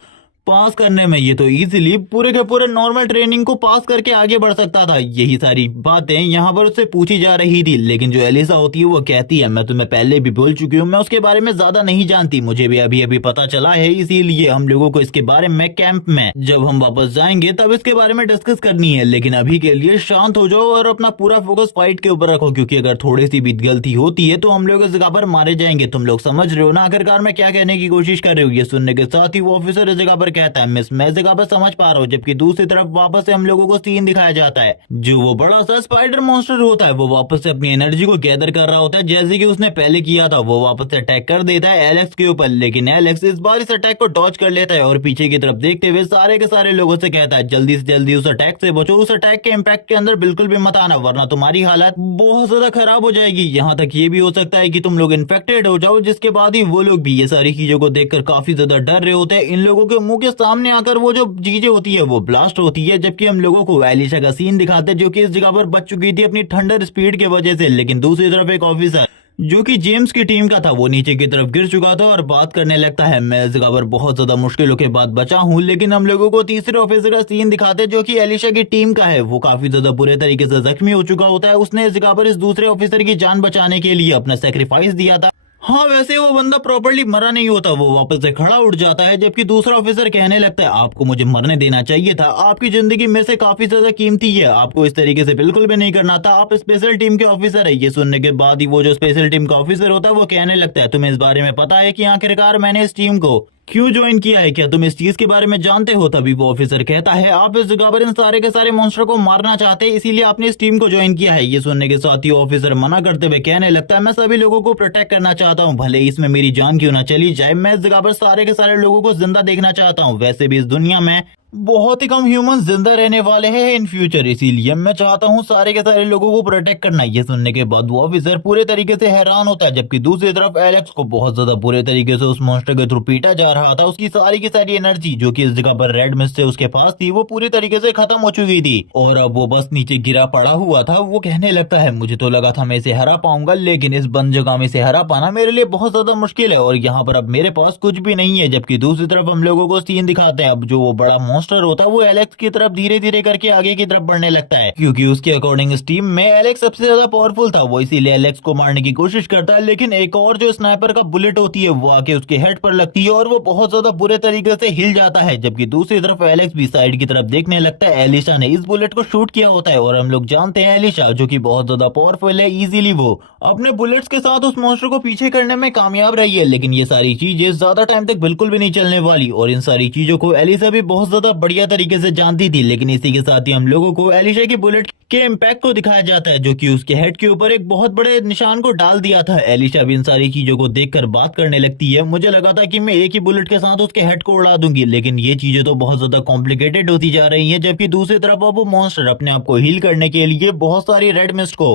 पास करने में। ये तो इजीली पूरे के पूरे नॉर्मल ट्रेनिंग को पास करके आगे बढ़ सकता था। यही सारी बातें यहाँ पर उससे पूछी जा रही थी, लेकिन जो एलिसा होती है वो कहती है, मैं तुम्हें पहले भी बोल चुकी हूँ, मैं उसके बारे में ज्यादा नहीं जानती, मुझे भी अभी अभी पता चला है, इसीलिए हम लोगों को इसके बारे में कैंप में जब हम वापस जाएंगे तब इसके बारे में डिस्कस करनी है। लेकिन अभी के लिए शांत हो जाओ और अपना पूरा फोकस फाइट के ऊपर रखो, क्योंकि अगर थोड़ी सी भी गलती होती है तो हम लोग इस जगह पर मारे जाएंगे। तुम लोग समझ रहे हो ना आखिरकार मैं क्या कहने की कोशिश कर रही हूँ। ये सुनने के साथ ही वो ऑफिसर इस जगह पर कहता है, मिस मैं जगह पर समझ पा रहा हूँ। जबकि दूसरी तरफ वापस से हम लोगों को सीन दिखाया जाता है, जो वो बड़ा सा स्पाइडर मॉन्स्टर होता है वो वापस से अपनी एनर्जी को गैदर कर रहा होता है, जैसे कि उसने पहले किया था। वो वापस से अटैक कर देता है एलेक्स के ऊपर, लेकिन एलेक्स इस बार इस अटैक को डॉज कर लेता है और पीछे की तरफ देखते हुए सारे के सारे लोगों से कहता है, जल्दी से जल्दी उस अटैक से बचो, उस अटैक के इम्पैक्ट के अंदर बिल्कुल भी मत आना, वरना तुम्हारी हालत बहुत ज्यादा खराब हो जाएगी। यहाँ तक ये भी हो सकता है कि तुम लोग इन्फेक्टेड हो जाओ, जिसके बाद ही वो लोग भी ये सारी चीजों को देखकर काफी ज्यादा डर रहे होते हैं। इन लोगों के मुंह के सामने आकर वो जो चीजें होती है वो ब्लास्ट होती है, जबकि हम लोगों को एलिशा का सीन दिखाते हैं जो कि इस जगह पर बच चुकी थी अपनी थंडर स्पीड के वजह से। लेकिन दूसरी तरफ एक ऑफिसर जो कि जेम्स की टीम का था वो नीचे की तरफ गिर चुका था और बात करने लगता है, मैं इस जगह पर बहुत ज्यादा मुश्किलों के बाद बचा हूँ। लेकिन हम लोगों को तीसरे ऑफिसर का सीन दिखाते जो कि एलिशा की टीम का है, वो काफी ज्यादा बुरे तरीके से जख्मी हो चुका होता है। उसने इस जगह पर इस दूसरे ऑफिसर की जान बचाने के लिए अपना सेक्रीफाइस दिया था। हाँ, वैसे वो बंदा प्रॉपर्ली मरा नहीं होता, वो वापस से खड़ा उठ जाता है। जबकि दूसरा ऑफिसर कहने लगता है, आपको मुझे मरने देना चाहिए था, आपकी जिंदगी मेरे से काफी ज्यादा कीमती है, आपको इस तरीके से बिल्कुल भी नहीं करना था, आप स्पेशल टीम के ऑफिसर है। ये सुनने के बाद ही वो जो स्पेशल टीम का ऑफिसर होता है वो कहने लगता है, तुम्हें इस बारे में पता है कि आखिरकार मैंने इस टीम को क्यों ज्वाइन किया है, क्या तुम इस चीज के बारे में जानते हो? तभी वो ऑफिसर कहता है, आप इस जगह पर इन सारे के सारे मॉन्स्टर को मारना चाहते हैं, इसीलिए आपने इस टीम को ज्वाइन किया है। ये सुनने के साथ ही ऑफिसर मना करते हुए कहने लगता है, मैं सभी लोगों को प्रोटेक्ट करना चाहता हूँ, भले इसमें मेरी जान क्यों ना चली जाए, मैं इस जगह पर सारे के सारे लोगों को जिंदा देखना चाहता हूँ। वैसे भी इस दुनिया में बहुत ही कम ह्यूमन जिंदा रहने वाले हैं इन फ्यूचर, इसीलिए मैं चाहता हूँ सारे के सारे लोगों को प्रोटेक्ट करना। ये सुनने के बाद वो ऑफिसर पूरे तरीके से हैरान होता है। जबकि दूसरी तरफ एलेक्स को बहुत ज्यादा बुरे तरीके से उस मॉन्स्टर के थ्रू पीटा जा रहा था। उसकी सारी की सारी एनर्जी जो कि इस जगह पर रेड मिस्ट से उसके पास थी वो पूरी तरीके से खत्म हो चुकी थी और अब वो बस नीचे गिरा पड़ा हुआ था। वो कहने लगता है, मुझे तो लगा था मैं इसे हरा पाऊंगा, लेकिन इस बंद जगह में इसे हरा पाना मेरे लिए बहुत ज्यादा मुश्किल है और यहाँ पर अब मेरे पास कुछ भी नहीं है। जबकि दूसरी तरफ हम लोगों को सीन दिखाते हैं, अब जो वो बड़ा मॉन्स्टर होता है वो एलेक्स की तरफ धीरे धीरे करके आगे की तरफ बढ़ने लगता है, क्योंकि उसके अकॉर्डिंग इस टीम में एलेक्स सबसे ज्यादा पावरफुल था। वो इसीलिए एलेक्स को मारने की कोशिश करता है, लेकिन एक और जो स्नाइपर का बुलेट होती है वो आके उसके हेड पर लगती है और वो बहुत ज्यादा बुरे तरीके से हिल जाता है। जबकि दूसरी तरफ एलेक्स भी साइड की तरफ देखने लगता है, एलिशा ने इस बुलेट को शूट किया होता है और हम लोग जानते हैं एलिशा जो कि बहुत ज्यादा पावरफुल है, इजीली वो अपने बुलेट्स के साथ उस मॉन्स्टर को पीछे करने में कामयाब रही है। लेकिन ये सारी चीजें ज्यादा टाइम तक बिल्कुल भी नहीं चलने वाली और इन सारी चीजों को एलिशा भी बहुत ज्यादा बढ़िया तरीके से जानती थी। लेकिन इसी के साथ ही हम लोगों को एलिशा की बुलेट के इम्पैक्ट को दिखाया जाता है, जो कि उसके हेड के ऊपर एक बहुत बड़े निशान को डाल दिया था। एलिशा भी इन सारी चीजों को देखकर बात करने लगती है, मुझे लगा था कि मैं एक ही बुलेट के साथ उसके हेड को उड़ा दूंगी, लेकिन ये चीजें तो बहुत ज्यादा कॉम्प्लिकेटेड होती जा रही हैं। जबकि दूसरी तरफ अब वो मॉन्स्टर अपने आप को हील करने के लिए बहुत सारी रेड मिस्ट को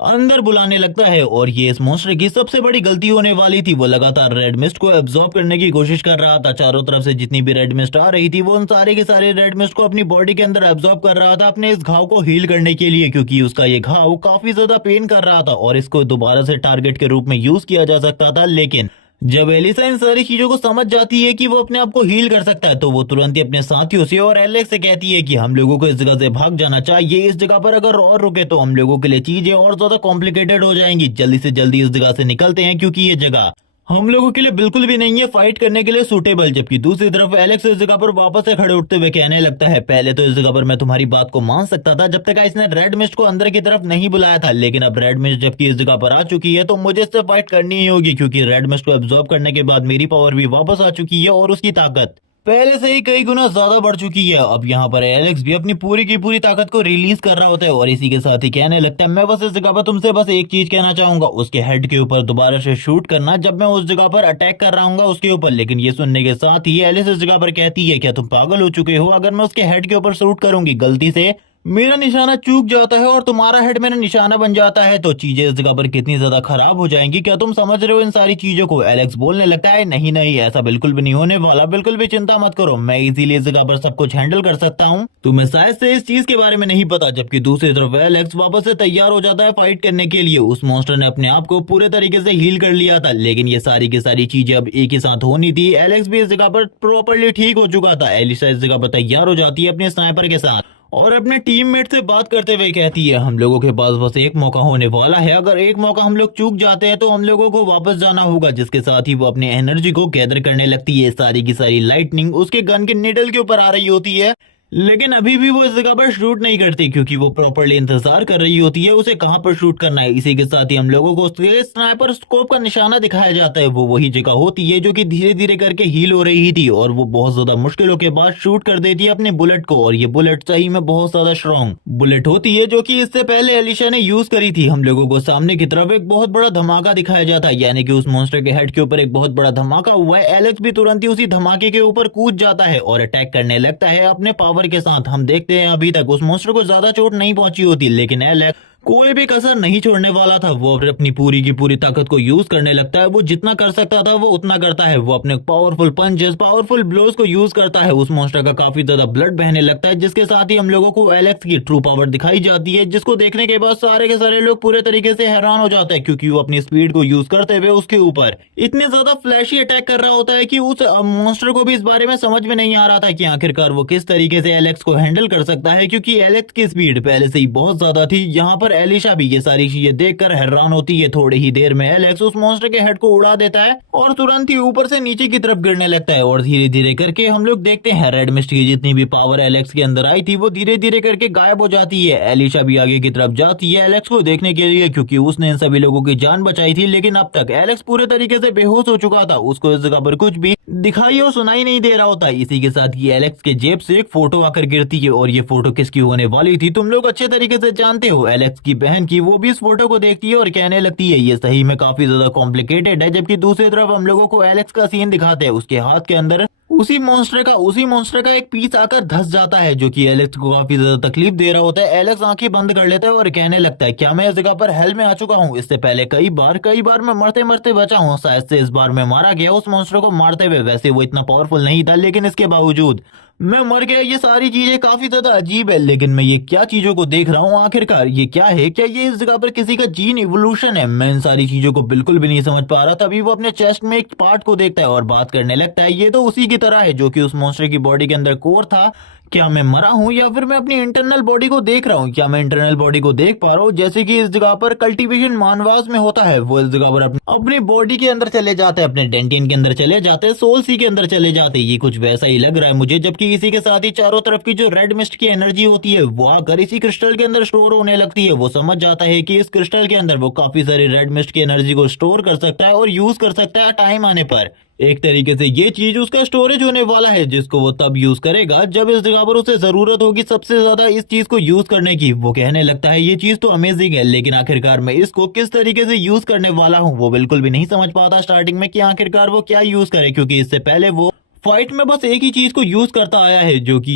अंदर बुलाने लगता है और ये इस मॉन्स्टर की सबसे बड़ी गलती होने वाली थी। वो लगातार रेड मिस्ट को एब्जॉर्ब करने की कोशिश कर रहा था, चारों तरफ से जितनी भी रेड मिस्ट आ रही थी वो उन सारे के सारे रेड मिस्ट को अपनी बॉडी के अंदर एब्जॉर्ब कर रहा था अपने इस घाव को हील करने के लिए, क्योंकि उसका ये घाव काफी ज्यादा पेन कर रहा था और इसको दोबारा से टारगेट के रूप में यूज किया जा सकता था। लेकिन जब एलिसा इन सारी चीजों को समझ जाती है कि वो अपने आप को हील कर सकता है तो वो तुरंत ही अपने साथियों से और एलेक्स से कहती है कि हम लोगों को इस जगह से भाग जाना चाहिए, इस जगह पर अगर और रुके तो हम लोगों के लिए चीजें और ज्यादा कॉम्प्लिकेटेड हो जाएंगी, जल्दी से जल्दी इस जगह से निकलते हैं क्योंकि ये जगह हम लोगों के लिए बिल्कुल भी नहीं है फाइट करने के लिए सूटेबल। जबकि दूसरी तरफ एलेक्स इस जगह पर वापस से खड़े उठते हुए कहने लगता है, पहले तो इस जगह पर मैं तुम्हारी बात को मान सकता था जब तक इसने रेड मिस्ट को अंदर की तरफ नहीं बुलाया था, लेकिन अब रेड मिस्ट जबकि इस जगह पर आ चुकी है तो मुझे इससे फाइट करनी ही होगी, क्योंकि रेड मिस्ट को एब्जॉर्ब करने के बाद मेरी पावर भी वापस आ चुकी है और उसकी ताकत पहले से ही कई गुना ज्यादा बढ़ चुकी है। अब यहाँ पर एलेक्स भी अपनी पूरी की पूरी ताकत को रिलीज कर रहा होता है और इसी के साथ ही कहने लगता है, मैं बस इस जगह पर तुमसे बस एक चीज कहना चाहूंगा, उसके हेड के ऊपर दोबारा से शूट करना जब मैं उस जगह पर अटैक कर रहा हूँ उसके ऊपर। लेकिन ये सुनने के साथ ही एलिस इस जगह पर कहती है, क्या तुम पागल हो चुके हो? अगर मैं उसके हेड के ऊपर शूट करूंगी गलती से मेरा निशाना चूक जाता है और तुम्हारा हेड मेरा निशाना बन जाता है तो चीजें इस जगह पर कितनी ज्यादा खराब हो जाएंगी, क्या तुम समझ रहे हो इन सारी चीजों को? एलेक्स बोलने लगता है, नहीं नहीं ऐसा बिल्कुल भी नहीं होने वाला, बिल्कुल भी चिंता मत करो, मैं इसीलिए इस जगह पर सब कुछ हैंडल कर सकता हूँ। तुम्हें शायद से इस चीज के बारे में नहीं पता। जबकि दूसरी तरफ एलेक्स वापस से तैयार हो जाता है फाइट करने के लिए। उस मॉन्स्टर ने अपने आप को पूरे तरीके से हील कर लिया था, लेकिन ये सारी की सारी चीजें अब एक ही साथ होनी थी। एलेक्स भी इस जगह पर प्रॉपरली ठीक हो चुका था। एलिसा इस जगह पर तैयार हो जाती है अपने स्नाइपर के साथ और अपने टीममेट से बात करते हुए कहती है, हम लोगों के पास बस एक मौका होने वाला है, अगर एक मौका हम लोग चूक जाते हैं तो हम लोगों को वापस जाना होगा। जिसके साथ ही वो अपनी एनर्जी को गैदर करने लगती है। सारी की सारी लाइटनिंग उसके गन के निडल के ऊपर आ रही होती है, लेकिन अभी भी वो इस जगह पर शूट नहीं करती क्योंकि वो प्रॉपरली इंतजार कर रही होती है उसे कहां पर शूट करना है। इसी के साथ ही हम लोगों को उसके स्नाइपर स्कोप का निशाना दिखाया जाता है। वो वही जगह होती है जो कि धीरे धीरे करके हील हो रही थी और वो बहुत ज्यादा मुश्किलों के बाद शूट कर देती है अपने बुलेट को। और ये बुलेट सही में बहुत ज्यादा स्ट्रॉन्ग बुलेट होती है जो कि इससे पहले एलिशा ने यूज करी थी। हम लोगों को सामने की तरफ एक बहुत बड़ा धमाका दिखाया जाता है, यानी कि उस मॉन्स्टर के हेड के ऊपर एक बहुत बड़ा धमाका हुआ है। एलेक्स भी तुरंत ही उसी धमाके के ऊपर कूद जाता है और अटैक करने लगता है अपने पावर के साथ। हम देखते हैं अभी तक उस मॉन्स्टर को ज्यादा चोट नहीं पहुंची होती, लेकिन एलेक्स कोई भी कसर नहीं छोड़ने वाला था। वो अपनी पूरी की पूरी ताकत को यूज करने लगता है। वो जितना कर सकता था वो उतना करता है। वो अपने पावरफुल पंचेस पावरफुल ब्लोज को यूज करता है। उस मॉन्स्टर का काफी ज्यादा ब्लड बहने लगता है, जिसके साथ ही हम लोगों को एलेक्स की ट्रू पावर दिखाई जाती है, जिसको देखने के बाद सारे के सारे लोग पूरे तरीके से हैरान हो जाते हैं क्योंकि वो अपनी स्पीड को यूज करते हुए उसके ऊपर इतने ज्यादा फ्लैशी अटैक कर रहा होता है कि उस मॉन्स्टर को भी इस बारे में समझ में नहीं आ रहा था कि आखिरकार वो किस तरीके से एलेक्स को हैंडल कर सकता है, क्योंकि एलेक्स की स्पीड पहले से ही बहुत ज्यादा थी। यहाँ पर एलिशा भी ये सारी चीजें देखकर हैरान होती है। थोड़ी ही देर में एलेक्स उस मॉन्स्टर के हेड को उड़ा देता है और तुरंत ही ऊपर से नीचे की तरफ गिरने लगता है और धीरे धीरे करके हम लोग देखते हैं रेड मिस्ट की जितनी भी पावर एलेक्स के अंदर आई थी वो धीरे धीरे करके गायब हो जाती है। एलिशा भी आगे की तरफ जाती है एलेक्स को देखने के लिए क्योंकि उसने इन सभी लोगों की जान बचाई थी, लेकिन अब तक एलेक्स पूरे तरीके से बेहोश हो चुका था। उसको इस जगह पर कुछ भी दिखाई और सुनाई नहीं दे रहा होता। इसी के साथ ही एलेक्स के जेब से एक फोटो आकर गिरती है और ये फोटो किसकी होने वाली थी तुम लोग अच्छे तरीके से जानते हो, एलेक्स की बहन की। वो भी इस फोटो को देखती है और कहने लगती है ये सही में काफी ज्यादा कॉम्प्लिकेटेड है। जबकि दूसरी तरफ हम लोगों को एलेक्स का सीन दिखाते हैं, उसके हाथ के अंदर उसी मॉन्स्टर का एक पीस आकर धस जाता है जो कि एलेक्स को काफी ज्यादा तकलीफ दे रहा होता है। एलेक्स आंखें बंद कर लेता है और कहने लगता है, क्या मैं इस जगह पर हेल में आ चुका हूँ? इससे पहले कई बार मैं मरते मरते बचा हूँ, शायद से इस बार मैं मारा गया उस मॉन्स्टर को मारते हुए। वैसे वो इतना पावरफुल नहीं था लेकिन इसके बावजूद मैं मर गया। ये सारी चीजें काफी ज्यादा अजीब है, लेकिन मैं ये क्या चीजों को देख रहा हूँ? आखिरकार ये क्या है? क्या ये इस जगह पर किसी का जीन इवोल्यूशन है? मैं इन सारी चीजों को बिल्कुल भी नहीं समझ पा रहा। तभी वो अपने चेस्ट में एक पार्ट को देखता है और बात करने लगता है, ये तो उसी की तरह है जो कि उस मॉन्स्टर की बॉडी के अंदर कोर था। क्या मैं मरा हूँ या फिर मैं अपनी इंटरनल बॉडी को देख रहा हूँ? क्या मैं इंटरनल बॉडी को देख पा रहा हूँ? जैसे कि इस जगह पर कल्टीवेशन मानवास में होता है, वो इस जगह पर अपनी बॉडी के अंदर चले जाते हैं, अपने डेंटियन के अंदर चले जाते हैं, सोल सी के अंदर चले जाते हैं। ये कुछ वैसा ही लग रहा है मुझे। जबकि इसी के साथ ही चारों तरफ की जो रेड मिस्ट की एनर्जी होती है वो आकर इसी क्रिस्टल के अंदर स्टोर होने लगती है। वो समझ जाता है कि इस क्रिस्टल के अंदर वो काफी सारी रेड मिस्ट की एनर्जी को स्टोर कर सकता है और यूज कर सकता है टाइम आने पर। एक तरीके से ये चीज उसका स्टोरेज होने वाला है जिसको वो तब यूज करेगा जब इस जगह पर उसे जरूरत होगी सबसे ज्यादा इस चीज को यूज करने की। वो कहने लगता है ये चीज तो अमेजिंग है, लेकिन आखिरकार मैं इसको किस तरीके से यूज करने वाला हूँ वो बिल्कुल भी नहीं समझ पाता स्टार्टिंग में कि आखिरकार वो क्या यूज करे, क्योंकि इससे पहले वो फाइट में बस एक ही चीज को यूज करता आया है जो कि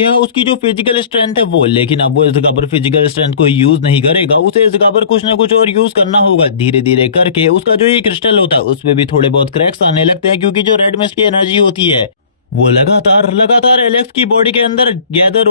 है उसकी जो फिजिकल स्ट्रेंथ है वो। लेकिन अब वो इस जगह पर फिजिकल स्ट्रेंथ को यूज नहीं करेगा, उसे इस जगह पर कुछ ना कुछ और यूज करना होगा। धीरे धीरे करके उसका जो ये क्रिस्टल होता है उसमें भी थोड़े बहुत क्रैक्स आने लगते हैं क्योंकि जो रेड मिस्ट की एनर्जी होती है वो लगातार एलेक्स की बॉडी के अंदर गैदर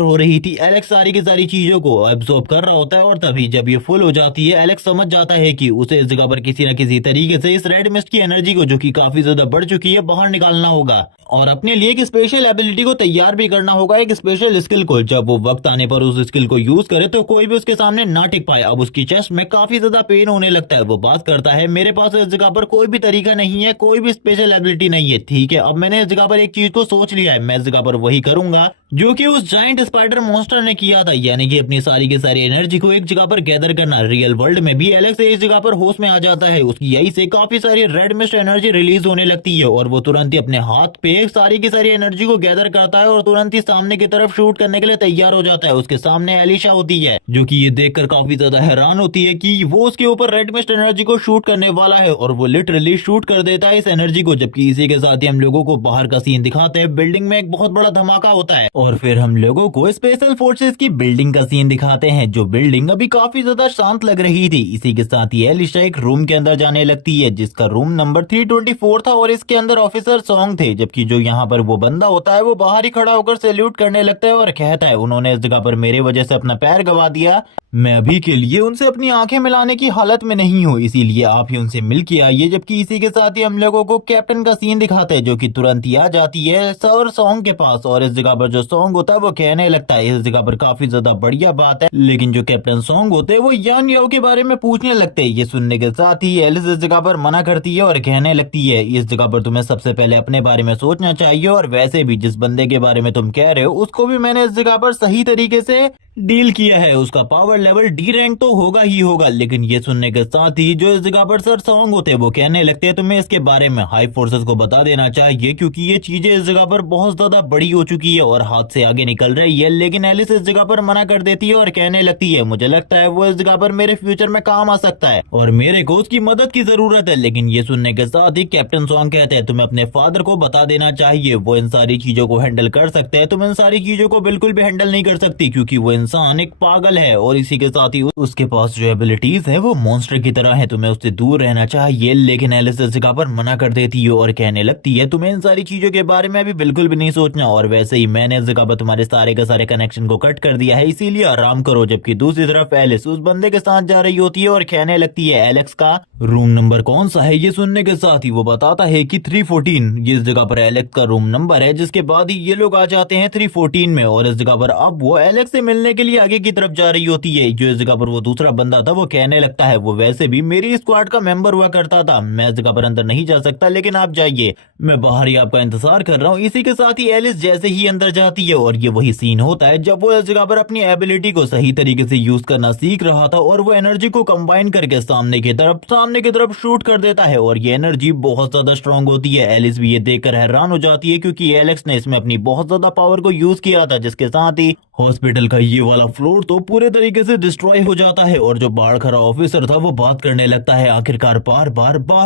हो रही थी। एलेक्स सारी की सारी चीजों को एब्जॉर्ब कर रहा होता है और तभी जब ये फुल हो जाती है एलेक्स समझ जाता है कि उसे इस जगह पर किसी न किसी तरीके से इस रेड मिस्ट की एनर्जी को जो कि काफी ज्यादा बढ़ चुकी है बाहर निकालना होगा और अपने लिए एक स्पेशल एबिलिटी को तैयार भी करना होगा, एक स्पेशल स्किल को। जब वो वक्त आने पर उस स्किल को यूज करे तो कोई भी उसके सामने ना टिक पाए। अब उसकी चेस्ट में काफी ज्यादा पेन होने लगता है। वो बात करता है, मेरे पास इस जगह पर कोई भी तरीका नहीं है, कोई भी स्पेशल एबिलिटी नहीं है। ठीक है, अब मैंने इस जगह पर एक चीज को सोच लिया है, मैं इस जगह पर वही करूंगा जो कि उस जाइंट स्पाइडर मॉन्स्टर ने किया था, यानी कि अपनी सारी की सारी एनर्जी को एक जगह पर गैदर करना। रियल वर्ल्ड में भी एलेक्स एक जगह पर होश में आ जाता है, उसकी यही से काफी सारी रेड मिस्ट एनर्जी रिलीज होने लगती है और वो तुरंत ही अपने हाथ पे सारी की सारी एनर्जी को गैदर करता है और तुरंत ही सामने की तरफ शूट करने के लिए तैयार हो जाता है। उसके सामने एलिशा होती है, जो कि ये देखकर काफी ज्यादा हैरान होती है कि वो उसके ऊपर रेड मिस्ट एनर्जी को शूट करने वाला है और वो लिटरली शूट कर देता है इस एनर्जी को। जबकि इसी के साथ ही हम लोगों को बाहर का सीन दिखाते हैं, बिल्डिंग में एक बहुत बड़ा धमाका होता है और फिर हम लोगों को स्पेशल फोर्सेस की बिल्डिंग का सीन दिखाते हैं, जो बिल्डिंग अभी काफी ज्यादा शांत लग रही थी। इसी के साथ ही एलिशा एक रूम के अंदर जाने लगती है, जिसका रूम नंबर 324 था और इसके अंदर ऑफिसर सॉन्ग थे। जबकि जो यहाँ पर वो बंदा होता है वो बाहर ही खड़ा होकर सैल्यूट करने लगता है और कहता है, उन्होंने इस जगह पर मेरे वजह से अपना पैर गवा दिया, मैं अभी के लिए उनसे अपनी आंखें मिलाने की हालत में नहीं हूँ, इसीलिए आप ही उनसे मिल के आइए। जबकि इसी के साथ ही हम लोगों को कैप्टन का सीन दिखाते हैं, जो कि तुरंत ही आ जाती है सर सॉन्ग के पास और इस जगह पर जो सॉन्ग होता है वो कहने लगता है, इस जगह पर काफी ज्यादा बढ़िया बात है। लेकिन जो कैप्टन सॉन्ग होते हैं वो यान याओ के बारे में पूछने लगते हैं। ये सुनने के साथ ही एलिस इस जगह पर मना करती है और कहने लगती है, इस जगह पर तुम्हें सबसे पहले अपने बारे में सोचना चाहिए और वैसे भी जिस बंदे के बारे में तुम कह रहे हो उसको भी मैंने इस जगह पर सही तरीके से डील किया है, उसका पावर लेवल डी रैंक तो होगा ही होगा। लेकिन ये सुनने के साथ ही जो इस जगह पर सर सॉन्ग होते हैं वो कहने लगते हैं, तुम्हें इसके बारे में हाई फोर्सेस को बता देना चाहिए, क्योंकि ये चीजें इस जगह पर बहुत ज्यादा बड़ी हो चुकी है और हाथ से आगे निकल रही है। लेकिन एलिस इस जगह पर मना कर देती है और कहने लगती है, मुझे लगता है वो इस जगह पर मेरे फ्यूचर में काम आ सकता है और मेरे को उसकी मदद की जरूरत है। लेकिन ये सुनने के साथ ही कैप्टन सॉन्ग कहते हैं, तुम्हें अपने फादर को बता देना चाहिए, वो इन सारी चीजों को हैंडल कर सकते हैं, तुम इन सारी चीजों को बिल्कुल भी हैंडल नहीं कर सकती, क्योंकि वो इंसान एक पागल है और इसी के साथ ही उसके पास जो एबिलिटीज है वो मॉन्स्टर की तरह है, तुम्हें उससे दूर रहना चाहिए। लेकिन एलिस इस जगह पर मना कर देती है और कहने लगती है, तुम्हें इन सारी चीजों के बारे में अभी बिल्कुल भी नहीं सोचना और वैसे ही मैंने इस जगह पर तुम्हारे सारे के सारे कनेक्शन को कट कर दिया है, इसीलिए आराम करो। जबकि दूसरी तरफ एलिस उस बंदे के साथ जा रही होती है और कहने लगती है, एलेक्स का रूम नंबर कौन सा है? ये सुनने के साथ ही वो बताता है कि 314 ये इस जगह पर एलेक्स का रूम नंबर है। जिसके बाद ही ये लोग आ जाते हैं 314 में और इस जगह पर अब वो एलेक्स से मिलने के लिए आगे की तरफ जा रही होती है। जो इस जगह पर वो दूसरा बंदा था वो कहने लगता है, वो वैसे भी मेरी स्क्वाड का मेंबर हुआ करता था, मैं इस जगह पर अंदर नहीं जा सकता, लेकिन आप जाइए, मैं बाहर ही आपका इंतजार कर रहा हूँ। इसी के साथ ही एलिस जैसे ही अंदर जाती है और ये वही सीन होता है जब वो इस जगह पर अपनी एबिलिटी को सही तरीके से यूज करना सीख रहा था और वो एनर्जी को कंबाइन करके सामने की तरफ शूट कर देता है और ये एनर्जी बहुत ज्यादा स्ट्रांग होती है। एलिस भी ये देखकर हैरान हो जाती है, क्योंकि एलेक्स ने इसमें अपनी बहुत ज्यादा पावर को यूज किया था, जिसके साथ ही हॉस्पिटल का ये वाला फ्लोर तो पूरे तरीके से डिस्ट्रॉय हो जाता है। और जो बाहर खड़ा ऑफिसर था वो बात करने लगता है, आखिरकार बार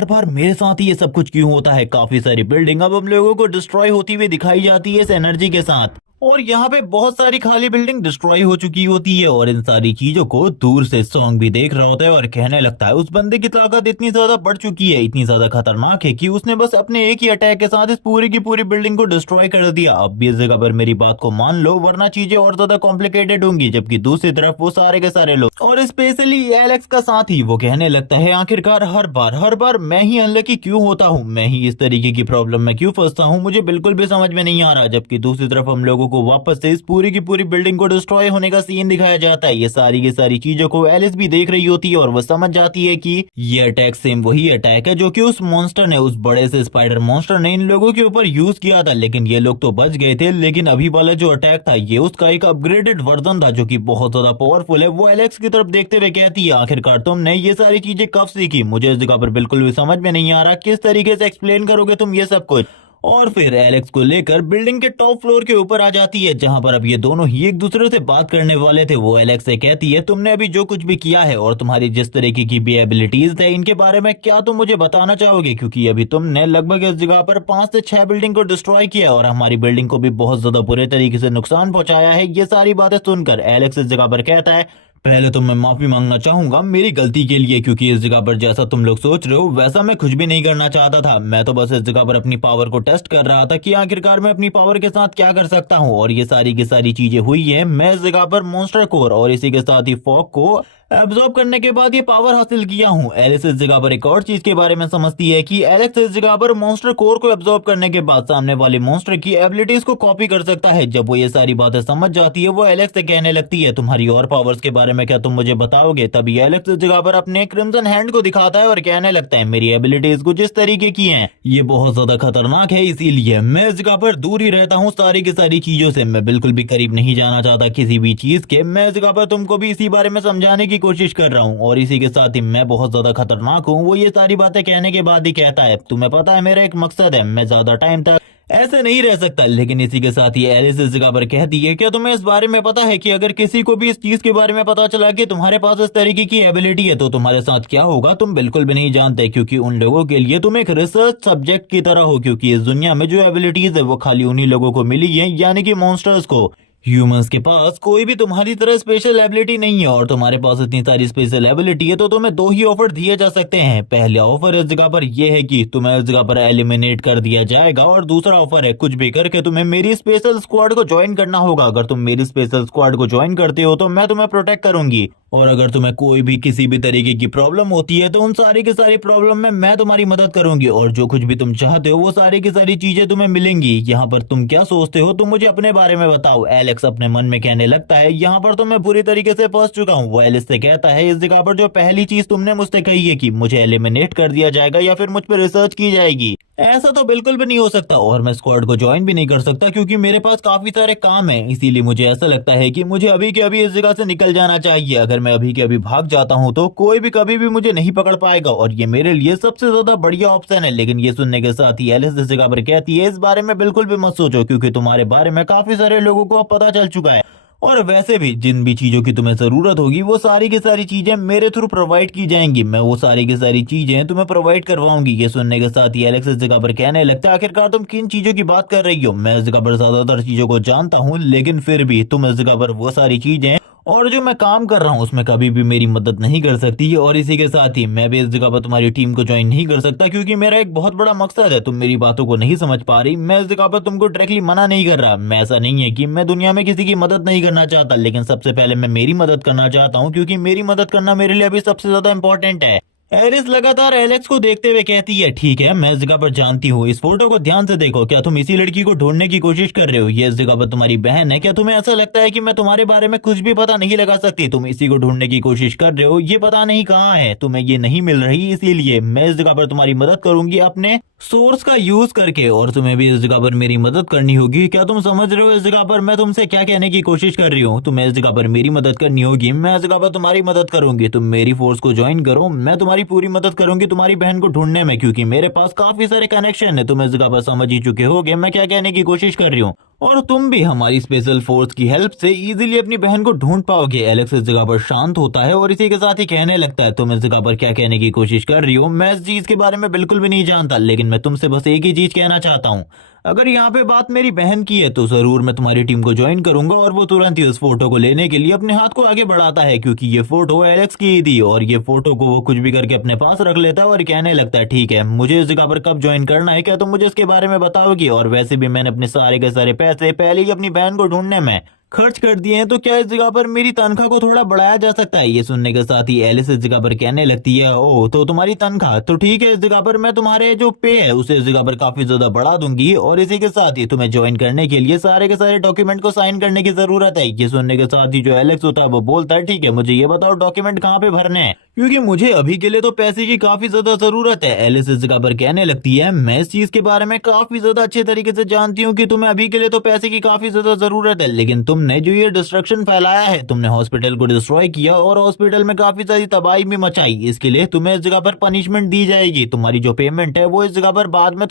बार मेरे साथ ही ये सब कुछ क्यों होता है? काफी सारी बिल्डिंग अब हम लोगों को डिस्ट्रॉय होती हुई दिखाई जाती है इस एनर्जी के साथ, और यहाँ पे बहुत सारी खाली बिल्डिंग डिस्ट्रॉय हो चुकी होती है और इन सारी चीजों को दूर से सॉन्ग भी देख रहा होता है और कहने लगता है, उस बंदे की ताकत इतनी ज्यादा बढ़ चुकी है, इतनी ज्यादा खतरनाक है कि उसने बस अपने एक ही अटैक के साथ इस पूरी की पूरी बिल्डिंग को डिस्ट्रॉय कर दिया। अब भी इस जगह पर मेरी बात को मान लो, वरना चीजें और ज्यादा कॉम्प्लिकेटेड होंगी। जबकि दूसरी तरफ वो सारे के सारे लोग और स्पेशली एलेक्स का साथ ही वो कहने लगता है, आखिरकार हर बार मैं ही अनलकी क्यों होता हूँ, मैं ही इस तरीके की प्रॉब्लम में क्यों फंसता हूँ, मुझे बिल्कुल भी समझ में नहीं आ रहा। जबकि दूसरी तरफ हम लोगों को वापस से पूरी की पूरी बिल्डिंग को डिस्ट्रॉय होने का सीन दिखाया जाता है। ये सारी की सारी चीजों को एलिस भी देख रही होती है और वो समझ जाती है कि ये अटैक सेम वही अटैक है जो कि उस मॉन्स्टर ने, उस बड़े से स्पाइडर मॉन्स्टर ने इन लोगों के ऊपर यूज किया था। लेकिन ये लोग तो बच गए थे, लेकिन अभी वाला जो अटैक था ये उसका एक अपग्रेडेड वर्जन था जो कि बहुत ज्यादा पावरफुल है। वो एलेक्स की तरफ देखते हुए कहती है, आखिरकार तुमने ये सारी चीजें कब सीखी? मुझे इस जगह पर बिल्कुल भी समझ में नहीं आ रहा, किस तरीके से एक्सप्लेन करोगे तुम ये सब कुछ? और फिर एलेक्स को लेकर बिल्डिंग के टॉप फ्लोर के ऊपर आ जाती है, जहां पर अब ये दोनों ही एक दूसरे से बात करने वाले थे। वो एलेक्स से कहती है, तुमने अभी जो कुछ भी किया है और तुम्हारी जिस तरीके की भी एबिलिटीज है, इनके बारे में क्या तुम मुझे बताना चाहोगे? क्योंकि अभी तुमने लगभग इस जगह पर 5 से 6 बिल्डिंग को डिस्ट्रॉय किया और हमारी बिल्डिंग को भी बहुत ज्यादा बुरे तरीके से नुकसान पहुंचाया है। ये सारी बातें सुनकर एलेक्स इस जगह पर कहता है, पहले तो मैं माफी मांगना चाहूंगा मेरी गलती के लिए, क्योंकि इस जगह पर जैसा तुम लोग सोच रहे हो वैसा मैं कुछ भी नहीं करना चाहता था। मैं तो बस इस जगह पर अपनी पावर को टेस्ट कर रहा था कि आखिरकार मैं अपनी पावर के साथ क्या कर सकता हूँ, और ये सारी की सारी चीजें हुई है। मैं इस जगह पर मॉन्स्टर कोर और इसी के साथ ही फॉग को एब्जॉर्ब करने के बाद ये पावर हासिल किया हूँ। एलिस इस जगह पर एक और चीज के बारे में समझती है कि एलेक्स इस जगह पर मॉन्स्टर कोर को एब्जॉर्ब करने के बाद सामने वाले मॉन्स्टर की एबिलिटीज को कॉपी कर सकता है। जब वो ये सारी बातें समझ जाती है वो एलेक्स से कहने लगती है तुम्हारी और पावर्स के बारे में क्या तुम मुझे बताओगे। तभी एलेक्स इस जगह पर अपने क्रिम्सन हैंड को दिखाता है और कहने लगता है मेरी एबिलिटीज कुछ इस तरीके की है, ये बहुत ज्यादा खतरनाक है, इसीलिए मैं इस जगह पर दूर ही रहता हूँ सारी की सारी चीजों से। मैं बिल्कुल भी करीब नहीं जाना चाहता किसी भी चीज के। मैं इस जगह पर तुमको भी इसी बारे में समझाने की कोशिश कर रहा हूँ और इसी के साथ ही मैं बहुत ज्यादा खतरनाक हूँ। वो ये सारी बातें कहने के बाद ही कहता है तुम्हें पता है मेरा एक मकसद है, मैं ज्यादा टाइम तक ऐसे नहीं रह सकता। लेकिन इसी के साथ ही एलिस इस जगह पर कहती है क्या तुम्हें इस बारे में पता है कि अगर किसी को भी इस चीज के बारे में पता चला कि तुम्हारे पास इस तरीके की एबिलिटी है तो तुम्हारे साथ क्या होगा। तुम बिल्कुल भी नहीं जानते क्योंकि उन लोगों के लिए तुम एक रिसर्च सब्जेक्ट की तरह हो, क्योंकि इस दुनिया में जो एबिलिटीज है वो खाली उन्हीं लोगों को मिली है, यानी कि मॉन्स्टर्स को। ह्यूमंस के पास कोई भी तुम्हारी तरह स्पेशल एबिलिटी नहीं है और तुम्हारे पास इतनी सारी स्पेशल एबिलिटी है तो तुम्हें दो ही ऑफर दिए जा सकते हैं। पहला ऑफर इस जगह पर यह है कि तुम्हें इस जगह पर एलिमिनेट कर दिया जाएगा और दूसरा ऑफर है कुछ भी करके तुम्हें मेरी स्पेशल स्क्वाड को ज्वाइन करना होगा। अगर तुम मेरी स्पेशल स्क्वाड को ज्वाइन करते हो तो मैं तुम्हें प्रोटेक्ट करूंगी और अगर तुम्हें कोई भी किसी भी तरीके की प्रॉब्लम होती है तो उन सारी की सारी प्रॉब्लम में मैं तुम्हारी मदद करूंगी और जो कुछ भी तुम चाहते हो वो सारी की सारी चीजें तुम्हें मिलेंगी। यहाँ पर तुम क्या सोचते हो, तुम मुझे अपने बारे में बताओ। एलेक्स अपने मन में कहने लगता है यहाँ पर तो मैं पूरी तरीके से फंस चुका हूँ। वो एलिस से कहता है इस जगह पर जो पहली चीज तुमने मुझसे कही है कि मुझे एलिमिनेट कर दिया जाएगा या फिर मुझ पर रिसर्च की जाएगी, ऐसा तो बिल्कुल भी नहीं हो सकता और मैं स्क्वाड को ज्वाइन भी नहीं कर सकता क्योंकि मेरे पास काफी सारे काम हैं। इसीलिए मुझे ऐसा लगता है कि मुझे अभी के अभी इस जगह से निकल जाना चाहिए। अगर मैं अभी के अभी भाग जाता हूँ तो कोई भी कभी भी मुझे नहीं पकड़ पाएगा और ये मेरे लिए सबसे ज्यादा बढ़िया ऑप्शन है। लेकिन ये सुनने के साथ ही एलिस इस जगह पर कहती है इस बारे में बिल्कुल भी मत सोचो क्योंकि तुम्हारे बारे में काफी सारे लोगों को अब पता चल चुका है और वैसे भी जिन भी चीजों की तुम्हें जरूरत होगी वो सारी की सारी चीजें मेरे थ्रू प्रोवाइड की जाएंगी। मैं वो सारी की सारी चीजें तुम्हें प्रोवाइड करवाऊंगी। ये सुनने के साथ ही एलेक्स इस जगह पर कहने लगता है आखिरकार तुम किन चीजों की बात कर रही हो। मैं इस जगह पर ज्यादातर चीजों को जानता हूँ लेकिन फिर भी तुम इस जगह पर वो सारी चीजें और जो मैं काम कर रहा हूँ उसमें कभी भी मेरी मदद नहीं कर सकती और इसी के साथ ही मैं भी इस जगह पर तुम्हारी टीम को ज्वाइन नहीं कर सकता क्योंकि मेरा एक बहुत बड़ा मकसद है। तुम मेरी बातों को नहीं समझ पा रही। मैं इस जगह पर तुमको डायरेक्टली मना नहीं कर रहा। मैं ऐसा नहीं है कि मैं दुनिया में किसी की मदद नहीं करना चाहता, लेकिन सबसे पहले मैं मेरी मदद करना चाहता हूँ क्योंकि मेरी मदद करना मेरे लिए अभी सबसे ज्यादा इंपॉर्टेंट है। एरिस लगातार एलेक्स को देखते हुए कहती है ठीक है मैं इस जगह पर जानती हूँ, इस फोटो को ध्यान से देखो। क्या तुम इसी लड़की को ढूंढने की कोशिश कर रहे हो? ये इस जगह पर तुम्हारी बहन है। क्या तुम्हें ऐसा लगता है कि मैं तुम्हारे बारे में कुछ भी पता नहीं लगा सकती? तुम इसी को ढूंढने की कोशिश कर रहे हो, ये पता नहीं कहाँ है, तुम्हें ये नहीं मिल रही, इसीलिए मैं इस जगह पर तुम्हारी मदद करूंगी अपने सोर्स का यूज करके और तुम्हें भी इस जगह पर मेरी मदद करनी होगी। क्या तुम समझ रहे हो इस जगह पर मैं तुमसे क्या कहने की कोशिश कर रही हूँ? तुम्हें इस जगह पर मेरी मदद करनी होगी, मैं इस जगह पर तुम्हारी मदद करूंगी। तुम मेरी फोर्स को ज्वाइन करो, मैं तुम्हारी पूरी मदद करूंगी तुम्हारी बहन को ढूंढने में क्योंकि मेरे पास काफी सारे कनेक्शन है। तुम इस जगह पर समझ ही चुके होगे मैं क्या कहने की कोशिश कर रही हूँ और तुम भी हमारी स्पेशल फोर्स की हेल्प से इजीली अपनी बहन को ढूंढ पाओगे। एलेक्स इस जगह पर शांत होता है और इसी के साथ ही कहने लगता है तुम इस जगह पर क्या कहने की कोशिश कर रही हो? मैं इस चीज के बारे में बिल्कुल भी नहीं जानता, लेकिन मैं तुमसे बस एक ही चीज कहना चाहता हूँ। अगर यहाँ पे बात मेरी बहन की है तो जरूर मैं तुम्हारी टीम को ज्वाइन करूंगा और वो तुरंत ही उस फोटो को लेने के लिए अपने हाथ को आगे बढ़ाता है क्योंकि ये फोटो एलेक्स की ही थी और ये फोटो को वो कुछ भी करके अपने पास रख लेता है और कहने लगता है ठीक है मुझे इस जगह पर कब ज्वाइन करना है, क्या तुम मुझे इसके बारे में बताओगी? और वैसे भी मैंने अपने सारे के सारे पैसे पहले ही अपनी बहन को ढूंढने में खर्च कर दिए हैं तो क्या इस जगह पर मेरी तनख्वाह को थोड़ा बढ़ाया जा सकता है? ये सुनने के साथ ही एलिस इस जगह पर कहने लगती है ओह तो तुम्हारी तनख्वाह तो ठीक है, इस जगह पर मैं तुम्हारे जो पे है उसे इस जगह पर काफी ज्यादा बढ़ा दूंगी और इसी के साथ ही तुम्हें ज्वाइन करने के लिए सारे के सारे डॉक्यूमेंट को साइन करने की जरूरत है। ये सुनने के साथ ही जो एलेक्स होता है वो बोलता है ठीक है मुझे ये बताओ डॉक्यूमेंट कहाँ पे भरने हैं क्योंकि मुझे अभी के लिए तो पैसे की काफी ज्यादा जरूरत है। एलिस इस जगह पर कहने लगती है मैं इस चीज के बारे में काफी ज्यादा अच्छे तरीके से जानती हूँ कि तुम्हें अभी के लिए तो पैसे की काफी ज्यादा जरूरत है, लेकिन तुमने जो ये डिस्ट्रक्शन फैलाया है, तुमने हॉस्पिटल को डिस्ट्रॉय किया और हॉस्पिटल में काफी सारी तबाही भी मचाई, इसके लिए तुम्हें इस जगह पर पनिशमेंट दी जाएगी। तुम्हारी जो पेमेंट है वो इस जगह पर बाद में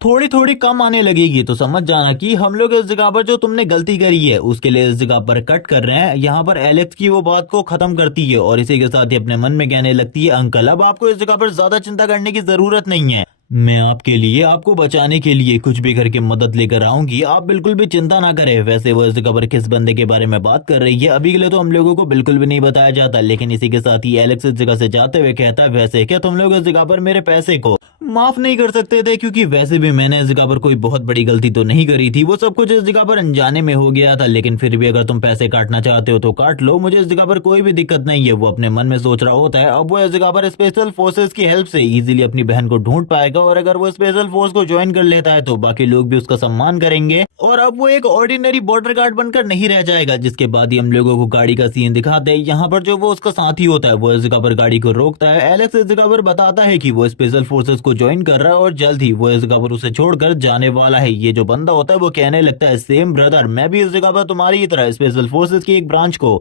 थोड़ी थोड़ी कम आने लगेगी। तो समझ जाना कि हम लोग इस जगह पर जो तुमने गलती करी है उसके लिए इस जगह पर कट कर रहे हैं। यहाँ पर एलेक्स की वो बात को खत्म करती है और इसी के साथ ही अपने मन में कहने लगती है अंकल अब आपको इस जगह पर ज्यादा चिंता करने की जरूरत नहीं है, मैं आपके लिए, आपको बचाने के लिए कुछ भी करके मदद लेकर आऊंगी, आप बिल्कुल भी चिंता ना करें। वैसे वो इस खबर किस बंदे के बारे में बात कर रही है अभी के लिए तो हम लोगों को बिल्कुल भी नहीं बताया जाता, लेकिन इसी के साथ ही एलेक्स इस जगह से जाते हुए कहता है, वैसे क्या तुम लोग इस जगह पर मेरे पैसे को माफ नहीं कर सकते थे? क्योंकि वैसे भी मैंने इस जगह पर कोई बहुत बड़ी गलती तो नहीं करी थी, वो सब कुछ इस जगह पर अनजाने में हो गया था, लेकिन फिर भी अगर तुम पैसे काटना चाहते हो तो काट लो, मुझे इस जगह पर कोई भी दिक्कत नहीं है। वो अपने मन में सोच रहा होता है अब वो इस जगह पर स्पेशल फोर्सेस की हेल्प से इजीली अपनी बहन को ढूंढ पाएगा, और अगर वो स्पेशल फोर्स को ज्वाइन कर लेता है तो बाकी लोग भी उसका सम्मान करेंगे, और अब वो एक ऑर्डिनरी बॉर्डर गार्ड बनकर नहीं रह जाएगा। जिसके बाद ही हम लोगों को गाड़ी का सीन दिखाते हैं, यहाँ पर जो वो उसका साथी होता है वो इस जगह पर गाड़ी को रोकता है। एलेक्स इस जगह पर बताता है कि वो स्पेशल फोर्सेस को ज्वाइन कर रहा है और जल्द ही वो इस जगह पर उसे छोड़कर जाने वाला है। ये जो बंदा होता है वो कहने लगता है, सेम ब्रदर, मैं भी इस जगह पर तुम्हारी ही तरह स्पेशल फोर्सेस की एक ब्रांच को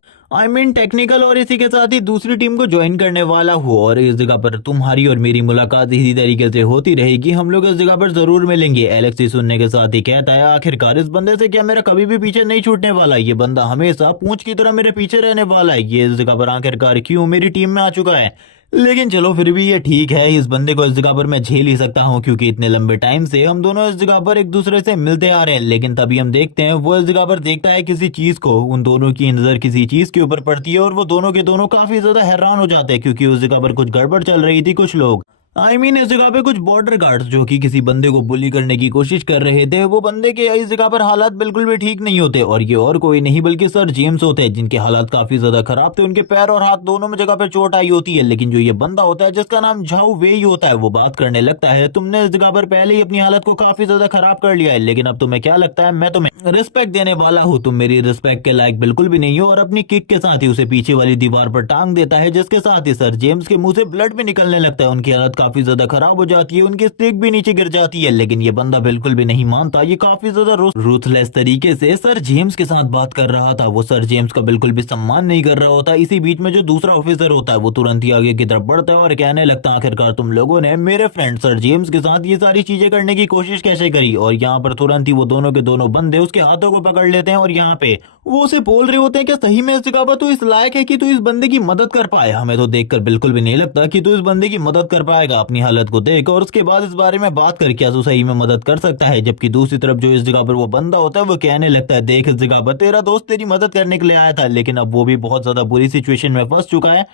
टेक्निकल और इसी के साथ ही दूसरी टीम को ज्वाइन करने वाला हूँ, और इस जगह पर तुम्हारी और मेरी मुलाकात इसी तरीके से होती रहेगी, हम लोग इस जगह पर जरूर मिलेंगे। एलेक्स ही सुनने के साथ ही कहता है, आखिरकार इस बंदे से क्या मेरा कभी भी पीछे नहीं छूटने वाला, ये बंदा हमेशा पूंछ की तरह मेरे पीछे रहने वाला है, ये इस जगह पर आखिरकार क्यों मेरी टीम में आ चुका है। लेकिन चलो फिर भी ये ठीक है, इस बंदे को इस जगह पर मैं झेल ही सकता हूँ, क्योंकि इतने लंबे टाइम से हम दोनों इस जगह पर एक दूसरे से मिलते आ रहे हैं। लेकिन तभी हम देखते हैं वो इस जगह पर देखता है किसी चीज को, उन दोनों की नजर किसी चीज के ऊपर पड़ती है और वो दोनों के दोनों काफी ज्यादा हैरान हो जाते हैं, क्योंकि उस जगह पर कुछ गड़बड़ चल रही थी। कुछ लोग इस जगह पे कुछ बॉर्डर गार्ड्स जो कि किसी बंदे को बुली करने की कोशिश कर रहे थे, वो बंदे के इस जगह पर हालात बिल्कुल भी ठीक नहीं होते, और ये और कोई नहीं बल्कि सर जेम्स होते हैं, जिनके हालात काफी ज्यादा खराब थे, उनके पैर और हाथ दोनों में जगह पर चोट आई होती है। लेकिन जो ये बंदा होता है जिसका नाम झाऊ वेई होता है, वो बात करने लगता है, तुमने इस जगह पर पहले ही अपनी हालत को काफी ज्यादा खराब कर लिया है, लेकिन अब तुम्हें क्या लगता है मैं तुम्हें रिस्पेक्ट देने वाला हूँ? तुम मेरी रिस्पेक्ट के लायक बिल्कुल भी नहीं हो। और अपनी किक के साथ ही उसे पीछे वाली दीवार पर टांग देता है, जिसके साथ ही सर जेम्स के मुंह से ब्लड भी निकलने लगता है, उनकी हालत काफी ज्यादा खराब हो जाती है, उनकी स्टिक भी नीचे गिर जाती है। लेकिन ये बंदा बिल्कुल भी नहीं मानता, ये काफी ज्यादा रूथलेस तरीके से सर जेम्स के साथ बात कर रहा था, वो सर जेम्स का बिल्कुल भी सम्मान नहीं कर रहा होता। इसी बीच में जो दूसरा ऑफिसर होता है वो तुरंत ही आगे की तरफ बढ़ता है और कहने लगता है, आखिरकार तुम लोगों ने मेरे फ्रेंड सर जेम्स के साथ ये सारी चीजें करने की कोशिश कैसे करी? और यहाँ पर तुरंत ही वो दोनों के दोनों बंदे उसके हाथों को पकड़ लेते हैं, और यहाँ पे वो उसे बोल रहे होते हैं कि सही में इस जगह पर तू इस लायक है कि तू इस बंदे की मदद कर पाए? हमें तो देखकर बिल्कुल भी नहीं लगता कि तू इस बंदे की मदद कर पाएगा। अपनी हालत को देख और उसके बाद इस बारे में बात कर, क्या तू सही में मदद कर सकता है? जबकि दूसरी तरफ जो इस जगह पर वो बंदा होता है वो कहने लगता है, देख इस जगह पर तेरा दोस्त तेरी मदद करने के लिए आया था, लेकिन अब वो भी बहुत ज्यादा बुरी सिचुएशन में फंस चुका है।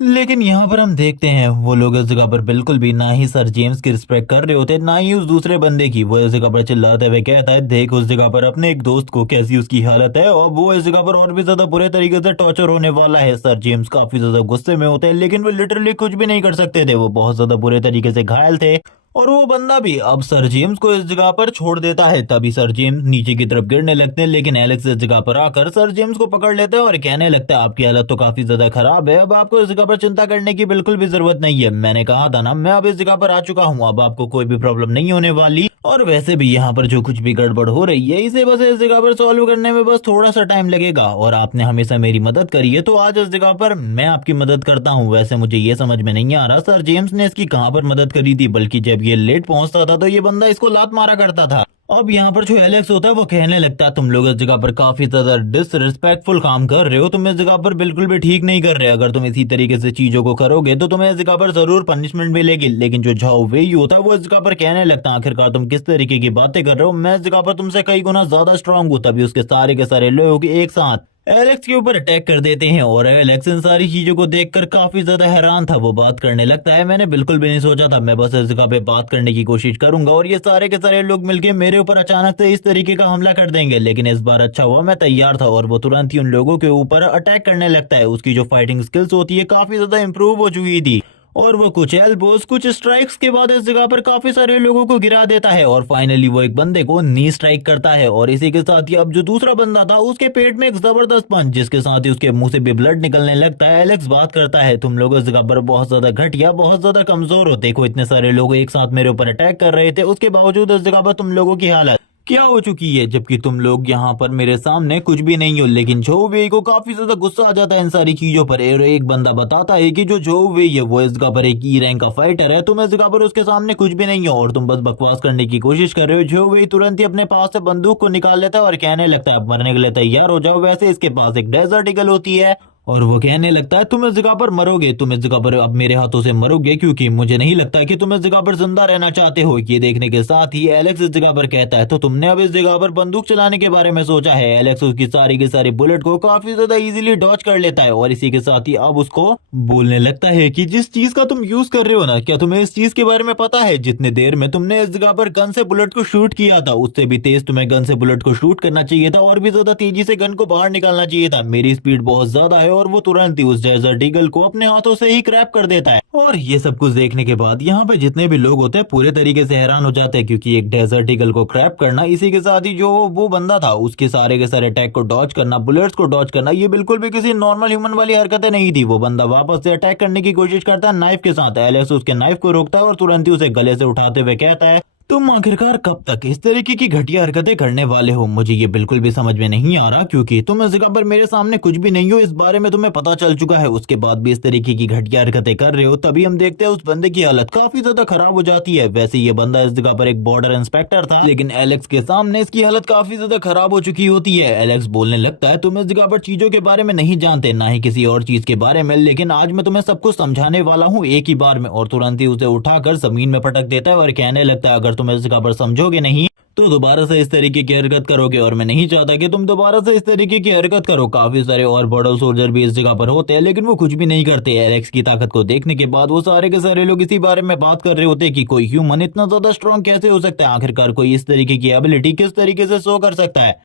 लेकिन यहाँ पर हम देखते हैं वो लोग इस जगह पर बिल्कुल भी ना ही सर जेम्स की रिस्पेक्ट कर रहे होते, ना ही उस दूसरे बंदे की। वो इस जगह पर चिल्लाते हुए कहता है, देख उस जगह पर अपने एक दोस्त को कैसी उसकी हालत है, और वो इस जगह पर और भी ज्यादा बुरे तरीके से टॉर्चर होने वाला है। सर जेम्स काफी ज्यादा गुस्से में होते हैं, लेकिन वो लिटरली कुछ भी नहीं कर सकते थे, वो बहुत ज्यादा बुरे तरीके से घायल थे, और वो बंदा भी अब सर जेम्स को इस जगह पर छोड़ देता है। तभी सर जेम्स नीचे की तरफ गिरने लगते हैं, लेकिन एलेक्स इस जगह पर आकर सर जेम्स को पकड़ लेता है और कहने लगता है, आपकी हालत तो काफी ज्यादा खराब है, अब आपको इस जगह पर चिंता करने की बिल्कुल भी जरूरत नहीं है। मैंने कहा था ना, मैं अब इस जगह पर आ चुका हूँ, अब आपको कोई भी प्रॉब्लम नहीं होने वाली, और वैसे भी यहाँ पर जो कुछ भी गड़बड़ हो रही है इसे बस इस जगह पर सॉल्व करने में बस थोड़ा सा टाइम लगेगा, और आपने हमेशा मेरी मदद करी है तो आज इस जगह पर मैं आपकी मदद करता हूँ। वैसे मुझे ये समझ में नहीं आ रहा सर जेम्स ने इसकी कहाँ पर मदद करी थी, बल्कि जब ये लेट पहुंचता था तो ये बंदा इसको लात मारा करता था। अब यहाँ पर जो एलेक्स होता है वो कहने लगता है, तुम लोग इस जगह पर काफी ज्यादा डिसरिस्पेक्टफुल काम कर रहे हो, तुम इस जगह पर बिल्कुल भी ठीक नहीं कर रहे, अगर तुम इसी तरीके से चीजों को करोगे तो तुम्हें इस जगह पर जरूर पनिशमेंट मिलेगी। लेकिन जो झाओ वेई होता है वो इस जगह पर कहने लगता है, आखिरकार तुम किस तरीके की बातें कर रहे हो, मैं इस जगह पर तुमसे कई गुना ज्यादा स्ट्रांग हूँ। तभी उसके सारे के सारे लोग एक साथ एलेक्स के ऊपर अटैक कर देते हैं, और एलेक्स इन सारी चीजों को देखकर काफी ज्यादा हैरान था। वो बात करने लगता है, मैंने बिल्कुल भी नहीं सोचा था, मैं बस इस जगह पे बात करने की कोशिश करूंगा और ये सारे के सारे लोग मिलके मेरे ऊपर अचानक से इस तरीके का हमला कर देंगे। लेकिन इस बार अच्छा हुआ मैं तैयार था, और वो तुरंत ही उन लोगों के ऊपर अटैक करने लगता है। उसकी जो फाइटिंग स्किल्स होती है काफी ज्यादा इंप्रूव हो चुकी थी, और वो कुछ एल्बोस कुछ स्ट्राइक्स के बाद इस जगह पर काफी सारे लोगों को गिरा देता है, और फाइनली वो एक बंदे को नी स्ट्राइक करता है। और इसी के साथ ही अब जो दूसरा बंदा था उसके पेट में एक जबरदस्त पंच, जिसके साथ ही उसके मुंह से भी ब्लड निकलने लगता है। एलेक्स बात करता है, तुम लोग इस जगह पर बहुत ज्यादा घटिया बहुत ज्यादा कमजोर हो, देखो इतने सारे लोग एक साथ मेरे ऊपर अटैक कर रहे थे, उसके बावजूद इस जगह पर तुम लोगों की हालत क्या हो चुकी है, जबकि तुम लोग यहाँ पर मेरे सामने कुछ भी नहीं हो। लेकिन जो वेई को काफी ज्यादा गुस्सा आ जाता है इन सारी चीजों पर, और एक बंदा बताता है कि जो वेई है वो इस जगह पर एक ई रैंक का फाइटर है, तुम इस जगह पर उसके सामने कुछ भी नहीं हो और तुम बस बकवास करने की कोशिश कर रहे हो। जो वेई तुरंत ही अपने पास से बंदूक को निकाल लेता है और कहने लगता है, अब मरने के लिए तैयार हो जाओ। वैसे इसके पास एक डेजर्ट ईगल होती है, और वो कहने लगता है तुम इस जगह पर मरोगे, तुम इस जगह पर अब मेरे हाथों से मरोगे, क्योंकि मुझे नहीं लगता कि तुम इस जगह पर जिंदा रहना चाहते हो। ये देखने के साथ ही एलेक्स इस जगह पर कहता है तो तुमने अब इस जगह पर बंदूक चलाने के बारे में सोचा है। एलेक्स उसकी सारी की सारी बुलेट को काफी ज्यादा इजीली डॉच कर लेता है और इसी के साथ ही अब उसको बोलने लगता है कि जिस चीज का तुम यूज कर रहे हो ना, क्या तुम्हें इस चीज के बारे में पता है? जितने देर में तुमने इस जगह पर गन से बुलेट को शूट किया था, उससे भी तेज तुम्हें गन से बुलेट को शूट करना चाहिए था और भी ज्यादा तेजी से गन को बाहर निकालना चाहिए था। मेरी स्पीड बहुत ज्यादा है। और वो तुरंत ही उस डेजर्ट ईगल को अपने हाथों से ही क्रैप कर देता है। और ये सब कुछ देखने के बाद यहाँ पे जितने भी लोग होते हैं पूरे तरीके से हैरान हो जाते हैं, क्योंकि एक डेजर्ट ईगल को क्रैप करना, इसी के साथ ही जो वो बंदा था उसके सारे के सारे अटैक को डॉच करना, बुलेट्स को डॉच करना, ये बिल्कुल भी किसी नॉर्मल ह्यूमन वाली हरकतें नहीं थी। वो बंदा वापस से अटैक करने की कोशिश करता है नाइफ के साथ। एलेक्स उसके नाइफ को रोकता है और तुरंत ही उसे गले से उठाते हुए कहता है तुम आखिरकार कब तक इस तरीके की घटिया हरकतें करने वाले हो? मुझे ये बिल्कुल भी समझ में नहीं आ रहा, क्योंकि तुम इस जगह पर मेरे सामने कुछ भी नहीं हो, इस बारे में तुम्हें पता चल चुका है। उसके बाद भी इस तरीके की घटिया हरकतें कर रहे हो। तभी हम देखते हैं उस बंदे की हालत काफी ज्यादा खराब हो जाती है। वैसे ये बंदा इस जगह पर एक बॉर्डर इंस्पेक्टर था, लेकिन एलेक्स के सामने इसकी हालत काफी ज्यादा खराब हो चुकी होती है। एलेक्स बोलने लगता है तुम इस जगह पर चीजों के बारे में नहीं जानते, ना ही किसी और चीज के बारे में, लेकिन आज मैं तुम्हें सब कुछ समझाने वाला हूँ एक ही बार में। और तुरंत ही उसे उठाकर जमीन में पटक देता है और कहने लगता है अगर तुम इस जगह पर समझोगे नहीं तो दोबारा से इस तरीके की हरकत करोगे, और मैं नहीं चाहता कि तुम दोबारा से इस तरीके की हरकत करो। काफी सारे और बॉर्डर सोल्जर भी इस जगह पर होते हैं, लेकिन वो कुछ भी नहीं करते। एलेक्स की ताकत को देखने के बाद वो सारे के सारे लोग इसी बारे में बात कर रहे होते हैं कि कोई ह्यूमन इतना ज्यादा स्ट्रांग कैसे हो सकता है, आखिरकार कोई इस तरीके की एबिलिटी किस तरीके से शो कर सकता है।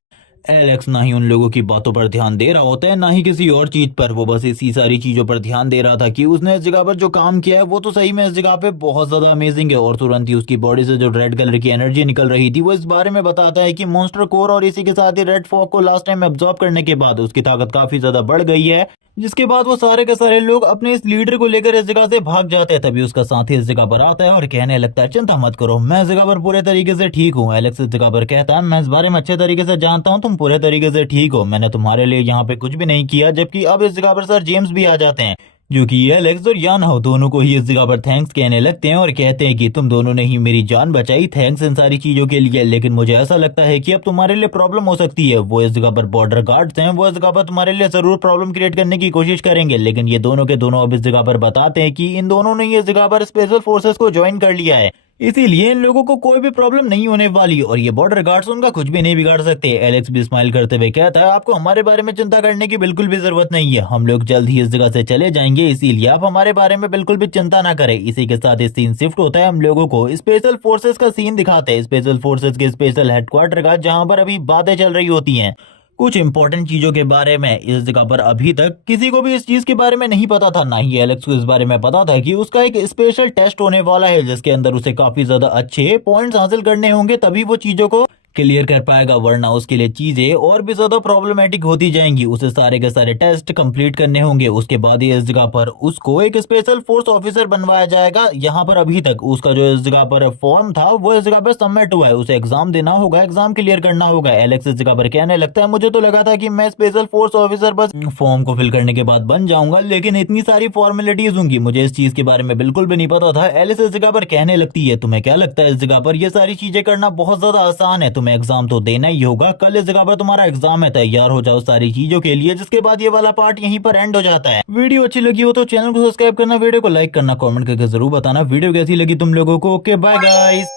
एलेक्स ना ही उन लोगों की बातों पर ध्यान दे रहा होता है, ना ही किसी और चीज पर। वो बस इसी सारी चीजों पर ध्यान दे रहा था कि उसने इस जगह पर जो काम किया है वो तो सही में इस जगह पे बहुत ज्यादा अमेजिंग है। और तुरंत ही उसकी बॉडी से जो रेड कलर की एनर्जी निकल रही थी वो इस बारे में बताता है कि मॉन्स्टर कोर और इसी के साथ ही रेड फॉग को लास्ट टाइम एब्जॉर्ब करने के बाद उसकी ताकत काफी ज्यादा बढ़ गई है। जिसके बाद वो सारे के सारे लोग अपने इस लीडर को लेकर इस जगह से भाग जाते हैं। तभी उसका साथी इस जगह पर आता है और कहने लगता है चिंता मत करो, मैं इस जगह पर पूरे तरीके से ठीक हूँ। एलेक्स इस जगह पर कहता है मैं इस बारे में अच्छे तरीके से जानता हूँ, तुम पूरे तरीके से ठीक हो, मैंने तुम्हारे लिए यहाँ पे कुछ भी नहीं किया। जबकि अब इस जगह पर सर जेम्स भी आ जाते हैं, जो कि एलेक्स और यानाहो दोनों को ही इस जगह पर थैंक्स कहने लगते हैं और कहते हैं कि तुम दोनों ने ही मेरी जान बचाई, थैंक्स इन सारी चीजों के लिए। लेकिन मुझे ऐसा लगता है कि अब तुम्हारे लिए प्रॉब्लम हो सकती है। वो इस जगह पर बॉर्डर गार्ड्स हैं, वो इस जगह पर तुम्हारे लिए जरूर प्रॉब्लम क्रिएट करने की कोशिश करेंगे। लेकिन ये दोनों के दोनों अब इस जगह पर बताते हैं कि इन दोनों ने ही इस जगह पर स्पेशल फोर्सेस को ज्वाइन कर लिया है, इसीलिए इन लोगों को कोई भी प्रॉब्लम नहीं होने वाली और ये बॉर्डर गार्ड्स उनका कुछ भी नहीं बिगाड़ सकते। एलेक्स भी स्माइल करते हुए कहता है आपको हमारे बारे में चिंता करने की बिल्कुल भी जरूरत नहीं है, हम लोग जल्द ही इस जगह से चले जाएंगे, इसीलिए आप हमारे बारे में बिल्कुल भी चिंता ना करें। इसी के साथ इस सीन शिफ्ट होता है, हम लोगों को स्पेशल फोर्सेस का सीन दिखाते हैं, स्पेशल फोर्सेस के स्पेशल हेडक्वार्टर का, जहाँ पर अभी बातें चल रही होती हैं कुछ इंपॉर्टेंट चीजों के बारे में। इस जगह पर अभी तक किसी को भी इस चीज के बारे में नहीं पता था, ना ही एलेक्स को इस बारे में पता था कि उसका एक स्पेशल टेस्ट होने वाला है, जिसके अंदर उसे काफी ज्यादा अच्छे पॉइंट्स हासिल करने होंगे, तभी वो चीजों को क्लियर कर पाएगा, वरना उसके लिए चीजें और भी ज्यादा प्रॉब्लमेटिक होती जाएंगी। उसे सारे के सारे टेस्ट कंप्लीट करने होंगे, उसके बाद ही इस जगह पर उसको एक स्पेशल फोर्स ऑफिसर बनवाया जाएगा। यहाँ पर अभी तक उसका जो इस जगह पर फॉर्म था वो इस जगह पर सबमिट हुआ है, उसे एग्जाम देना होगा, एग्जाम क्लियर करना होगा। एलेक्स इस जगह पर कहने लगता है मुझे तो लगा था कि मैं स्पेशल फोर्स ऑफिसर बस फॉर्म को फिल करने के बाद बन जाऊंगा, लेकिन इतनी सारी फॉर्मेलिटीज होंगी, मुझे इस चीज के बारे में बिल्कुल भी नहीं पता था। एलिस इस जगह पर कहने लगती है तुम्हें क्या लगता है इस जगह पर ये सारी चीजें करना बहुत ज्यादा आसान है, तुम्हें एग्जाम तो देना ही होगा, कल इस जगह पर तुम्हारा एग्जाम है, तैयार हो जाओ सारी चीजों के लिए। जिसके बाद ये वाला पार्ट यहीं पर एंड हो जाता है। वीडियो अच्छी लगी हो तो चैनल को सब्सक्राइब करना, वीडियो को लाइक करना, कमेंट करके जरूर बताना वीडियो कैसी लगी तुम लोगों को। Okay bye guys.